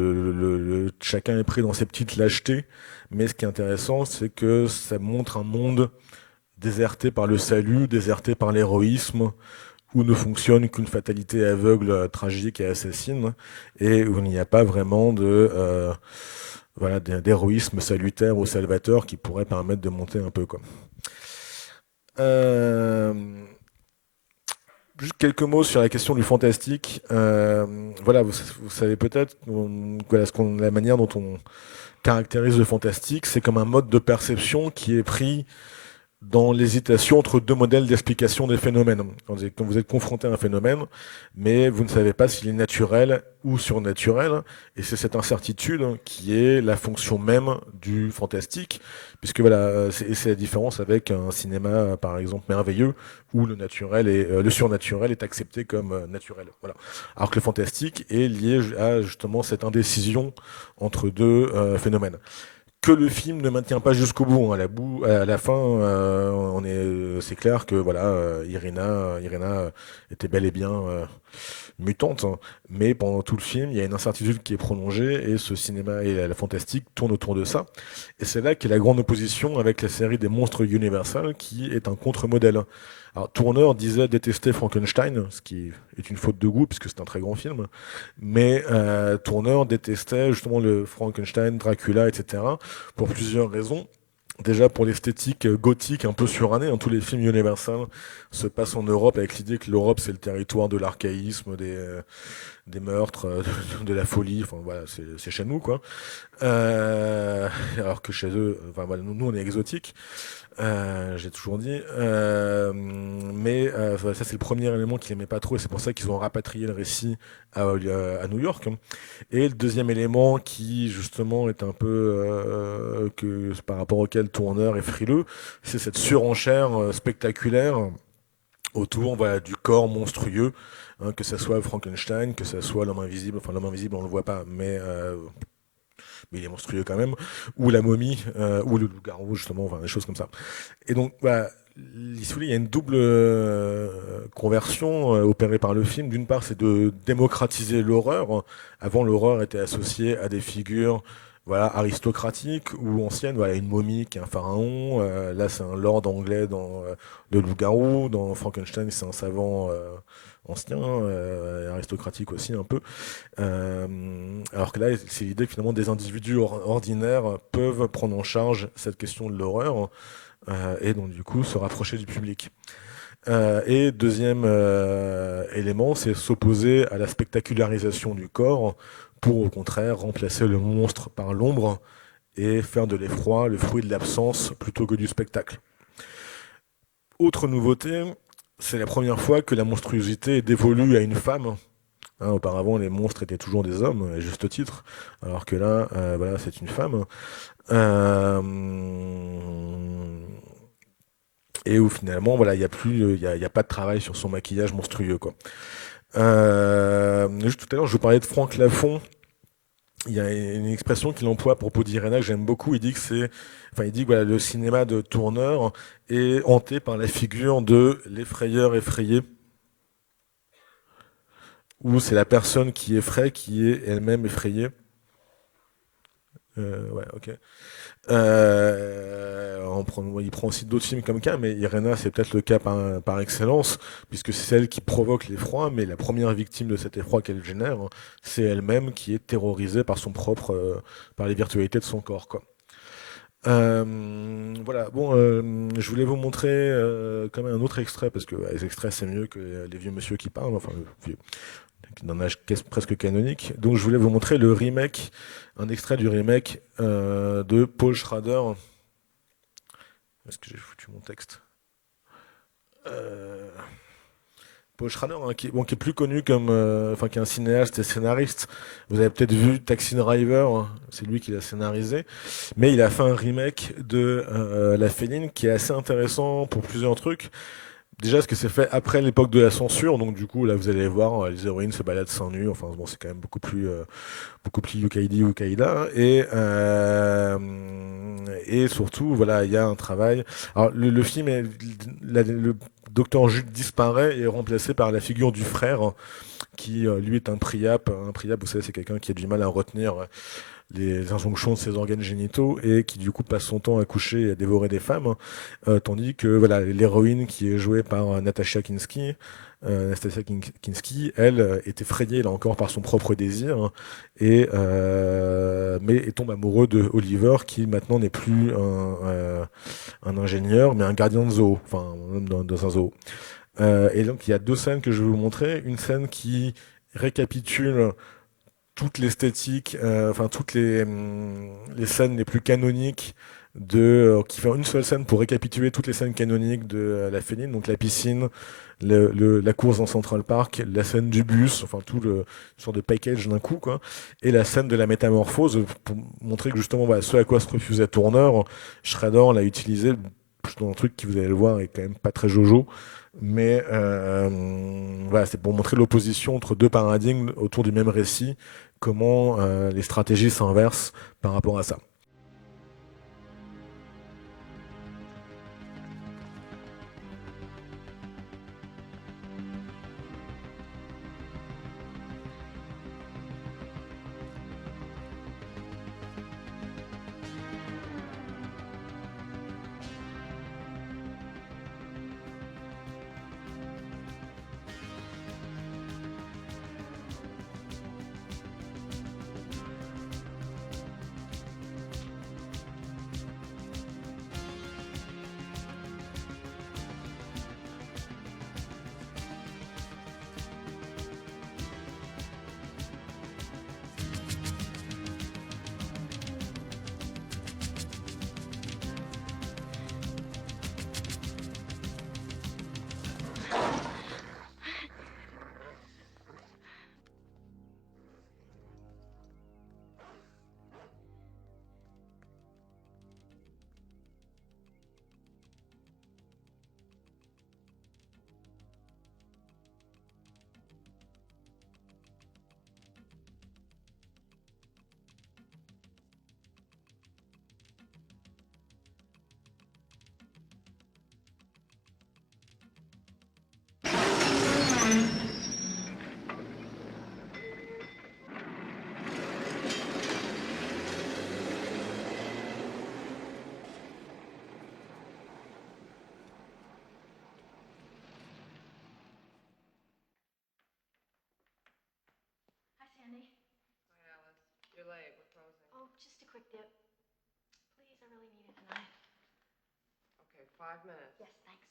chacun est pris dans ses petites lâchetés, mais ce qui est intéressant, c'est que ça montre un monde déserté par le salut, déserté par l'héroïsme, où ne fonctionne qu'une fatalité aveugle, tragique et assassine, et où il n'y a pas vraiment voilà, d'héroïsme salutaire ou salvateur qui pourrait permettre de monter un peu, quoi. Juste quelques mots sur la question du fantastique. Voilà, vous savez peut-être voilà, la manière dont on caractérise le fantastique, c'est comme un mode de perception qui est pris dans l'hésitation entre deux modèles d'explication des phénomènes. Quand vous êtes confronté à un phénomène, mais vous ne savez pas s'il est naturel ou surnaturel, et c'est cette incertitude qui est la fonction même du fantastique, puisque voilà, c'est la différence avec un cinéma, par exemple, merveilleux, où le surnaturel est accepté comme naturel. Voilà. Alors que le fantastique est lié à justement cette indécision entre deux phénomènes que le film ne maintient pas jusqu'au bout, hein. À la fin, c'est clair que voilà, Irina était bel et bien mutante, hein. Mais pendant tout le film, il y a une incertitude qui est prolongée et ce cinéma et la fantastique tournent autour de ça. Et c'est là qu'est la grande opposition avec la série des monstres Universal, qui est un contre-modèle. Alors, Tourneur disait détester Frankenstein, ce qui est une faute de goût puisque c'est un très grand film, mais Tourneur détestait justement le Frankenstein, Dracula, etc. pour plusieurs raisons. Déjà pour l'esthétique gothique un peu surannée, hein, tous les films Universal se passent en Europe avec l'idée que l'Europe c'est le territoire de l'archaïsme, des meurtres, de la folie, enfin voilà, c'est chez nous quoi. Alors que chez eux, enfin voilà, nous on est exotiques. J'ai toujours dit. Voilà, ça, c'est le premier élément qu'il n'aimait pas trop, et c'est pour ça qu'ils ont rapatrié le récit à New York. Et le deuxième élément qui, justement, est un peu par rapport auquel Tourneur est frileux, c'est cette surenchère spectaculaire autour voilà, du corps monstrueux, hein, que ce soit Frankenstein, que ce soit l'homme invisible. Enfin, l'homme invisible, on ne le voit pas, mais il est monstrueux quand même, ou la momie, ou le loup-garou, justement, enfin, des choses comme ça. Et donc, voilà, il y a une double conversion opérée par le film. D'une part, c'est de démocratiser l'horreur. Avant, l'horreur était associée à des figures voilà, aristocratiques ou anciennes. Voilà, une momie qui est un pharaon. Là, c'est un lord anglais dans le loup-garou. Dans Frankenstein, c'est un savant ancien, aristocratique aussi un peu. Alors que là, c'est l'idée que finalement des individus ordinaires peuvent prendre en charge cette question de l'horreur et donc du coup se rapprocher du public. Et deuxième élément, c'est s'opposer à la spectacularisation du corps pour au contraire remplacer le monstre par l'ombre et faire de l'effroi le fruit de l'absence plutôt que du spectacle. Autre nouveauté, c'est la première fois que la monstruosité est dévolue à une femme. Hein, auparavant, les monstres étaient toujours des hommes, à juste titre, alors que là, voilà, c'est une femme. Et où finalement, voilà, il y a pas de travail sur son maquillage monstrueux, quoi. Juste tout à l'heure, je vous parlais de Franck Lafont. Il y a une expression qu'il emploie à propos d'Irena que j'aime beaucoup. Il dit que voilà, le cinéma de Tourneur est hanté par la figure de l'effrayeur effrayé, où c'est la personne qui effraie qui est elle-même effrayée. Ouais, ok. Il prend aussi d'autres films comme cas, mais Irena, c'est peut-être le cas par excellence, puisque c'est celle qui provoque l'effroi, mais la première victime de cet effroi qu'elle génère, hein, c'est elle-même qui est terrorisée par par les virtualités de son corps, quoi. Voilà, bon, je voulais vous montrer quand même un autre extrait, parce que les extraits c'est mieux que les vieux monsieur qui parlent, enfin, vieux, d'un âge presque canonique. Donc je voulais vous montrer le remake, un extrait du remake de Paul Schrader. Est-ce que j'ai foutu mon texte euh... Paul Schrader, hein, qui est plus connu comme, enfin, qui est un cinéaste et scénariste. Vous avez peut-être vu Taxi Driver, hein, c'est lui qui l'a scénarisé, mais il a fait un remake de La Féline qui est assez intéressant pour plusieurs trucs. Déjà, parce que c'est fait après l'époque de la censure, donc du coup, là, vous allez voir, les héroïnes se baladent seins nus. Enfin, bon, c'est quand même beaucoup plus Yukaidi ou Kaïda. Et surtout, voilà, il y a un travail. Alors, le film, le docteur Jude disparaît et est remplacé par la figure du frère, qui, lui, est un priape. Un priape, vous savez, c'est quelqu'un qui a du mal à retenir les injonctions de ses organes génitaux et qui du coup passe son temps à coucher et à dévorer des femmes, hein. Tandis que voilà, l'héroïne qui est jouée par Nastasia Kinski, elle est effrayée là encore par son propre désir, hein, mais tombe amoureux de Oliver qui maintenant n'est plus un ingénieur mais un gardien de zoo, enfin dans un zoo. Et donc il y a deux scènes que je vais vous montrer, une scène qui récapitule toute l'esthétique, enfin les scènes les plus canoniques qui fait une seule scène pour récapituler toutes les scènes canoniques de La Féline, donc la piscine, la course dans Central Park, la scène du bus, enfin tout le sort de package d'un coup, quoi, et la scène de la métamorphose pour montrer que justement voilà, ce à quoi se refusait Turner, Schrader l'a utilisé dans un truc qui, vous allez le voir, est quand même pas très jojo. Mais voilà, c'est pour montrer l'opposition entre deux paradigmes autour du même récit, comment les stratégies s'inversent par rapport à ça. You're late. We're closing. Oh, just a quick dip. Please, I really need it tonight. Okay, 5 minutes. Yes, thanks.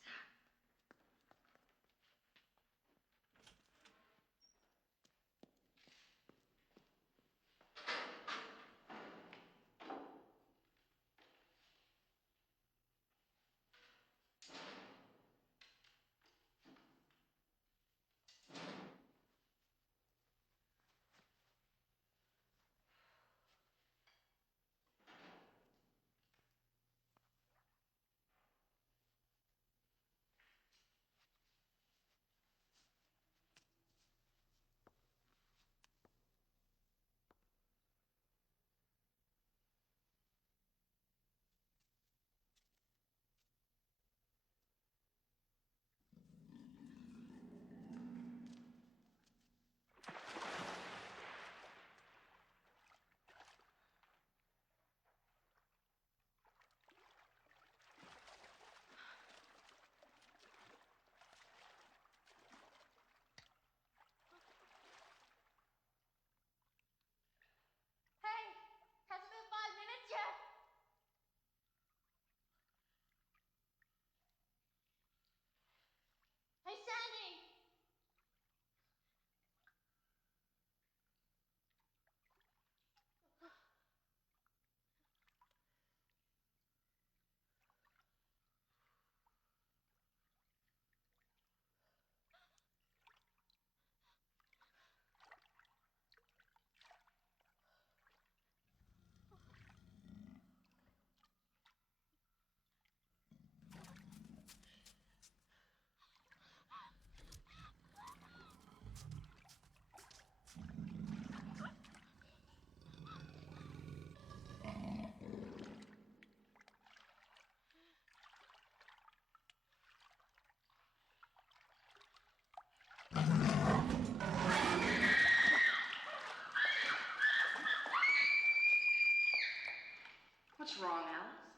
What's wrong, Alice?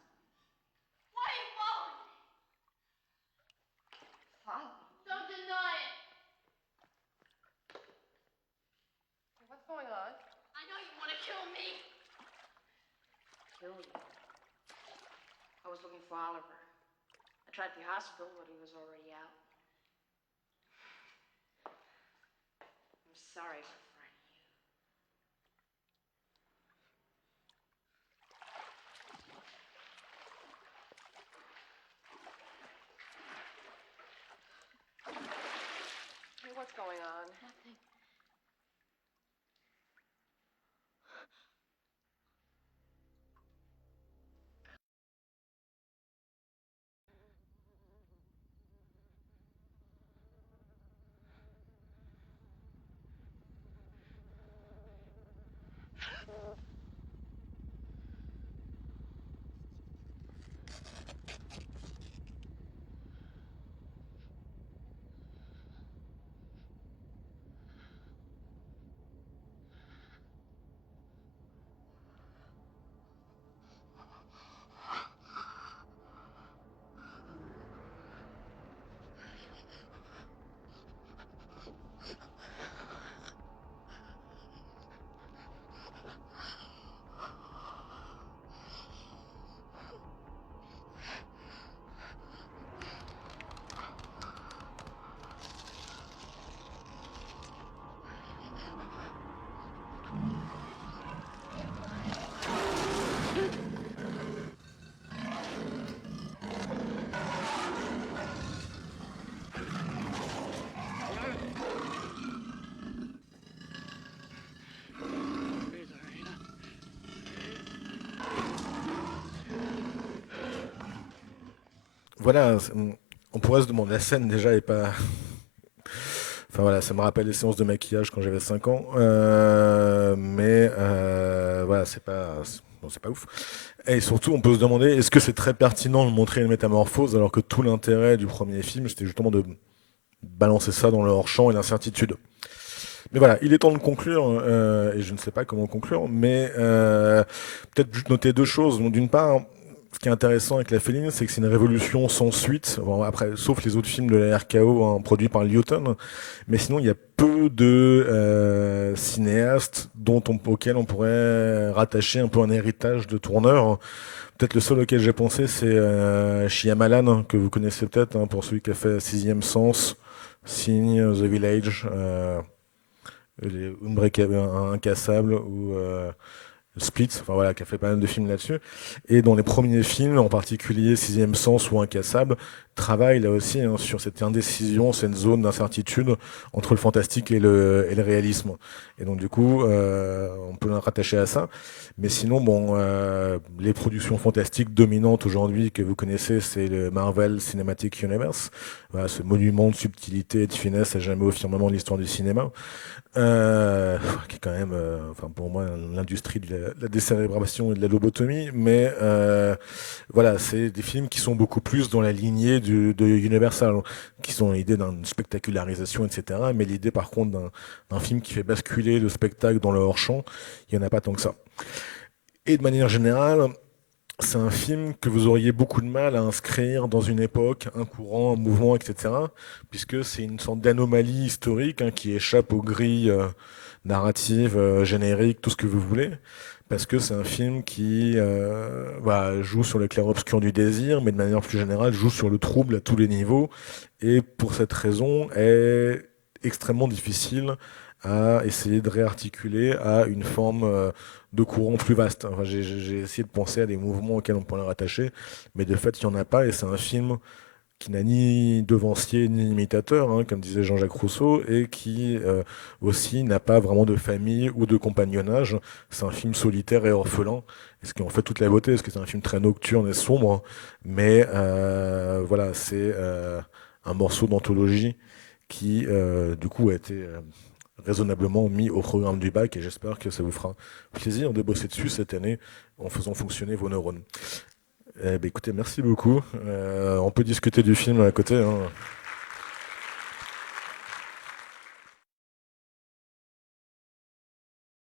Why are you following me? Follow. Don't deny it. Hey, what's going on? I know you want to kill me. Kill you. I was looking for Oliver. I tried the hospital, but he was already out. I'm sorry for frightening you. Hey, what's going on? Nothing. Voilà, on pourrait se demander, la scène déjà est pas... Enfin voilà, ça me rappelle les séances de maquillage quand j'avais 5 ans, mais voilà, bon, c'est pas ouf. Et surtout, on peut se demander, est-ce que c'est très pertinent de montrer une métamorphose alors que tout l'intérêt du premier film, c'était justement de balancer ça dans le hors-champ et l'incertitude. Mais voilà, il est temps de conclure, et je ne sais pas comment conclure, mais peut-être juste noter deux choses. Donc, d'une part, ce qui est intéressant avec la Féline, c'est que c'est une révolution sans suite, bon, après, sauf les autres films de la RKO hein, produits par Lewton, mais sinon il y a peu de cinéastes auxquels on pourrait rattacher un peu un héritage de tourneur. Peut-être le seul auquel j'ai pensé, c'est Shyamalan, que vous connaissez peut-être, hein, pour celui qui a fait Sixième Sens, Signe, The Village, les Incassables ou Split, enfin voilà, qui a fait pas mal de films là-dessus. Et dans les premiers films, en particulier Sixième Sens ou Incassable, travaille là aussi hein, sur cette indécision, cette zone d'incertitude entre le fantastique et le réalisme. Et donc du coup, on peut le rattacher à ça. Mais sinon, bon, les productions fantastiques dominantes aujourd'hui que vous connaissez, c'est le Marvel Cinematic Universe, voilà, ce monument de subtilité et de finesse à jamais au firmament de l'histoire du cinéma. Qui est quand même, enfin pour moi, l'industrie de la décérébration et de la lobotomie, mais voilà, c'est des films qui sont beaucoup plus dans la lignée de Universal, qui sont l'idée d'une spectacularisation, etc. Mais l'idée, par contre, d'un film qui fait basculer le spectacle dans le hors-champ, il n'y en a pas tant que ça. Et de manière générale, c'est un film que vous auriez beaucoup de mal à inscrire dans une époque, un courant, un mouvement, etc. Puisque c'est une sorte d'anomalie historique hein, qui échappe aux grilles narratives, génériques, tout ce que vous voulez. Parce que c'est un film qui joue sur le clair-obscur du désir, mais de manière plus générale, joue sur le trouble à tous les niveaux. Et pour cette raison, est extrêmement difficile à essayer de réarticuler à une forme de courant plus vaste. Enfin, j'ai essayé de penser à des mouvements auxquels on pourrait le rattacher, mais de fait, il n'y en a pas, et c'est un film qui n'a ni devancier ni imitateur, hein, comme disait Jean-Jacques Rousseau, et qui aussi n'a pas vraiment de famille ou de compagnonnage. C'est un film solitaire et orphelin, et ce qui en fait toute la beauté, parce que c'est un film très nocturne et sombre, mais voilà, c'est un morceau d'anthologie qui, du coup, a été raisonnablement mis au programme du bac, et j'espère que ça vous fera plaisir de bosser dessus cette année en faisant fonctionner vos neurones. Écoutez, merci beaucoup. On peut discuter du film à côté. Hein.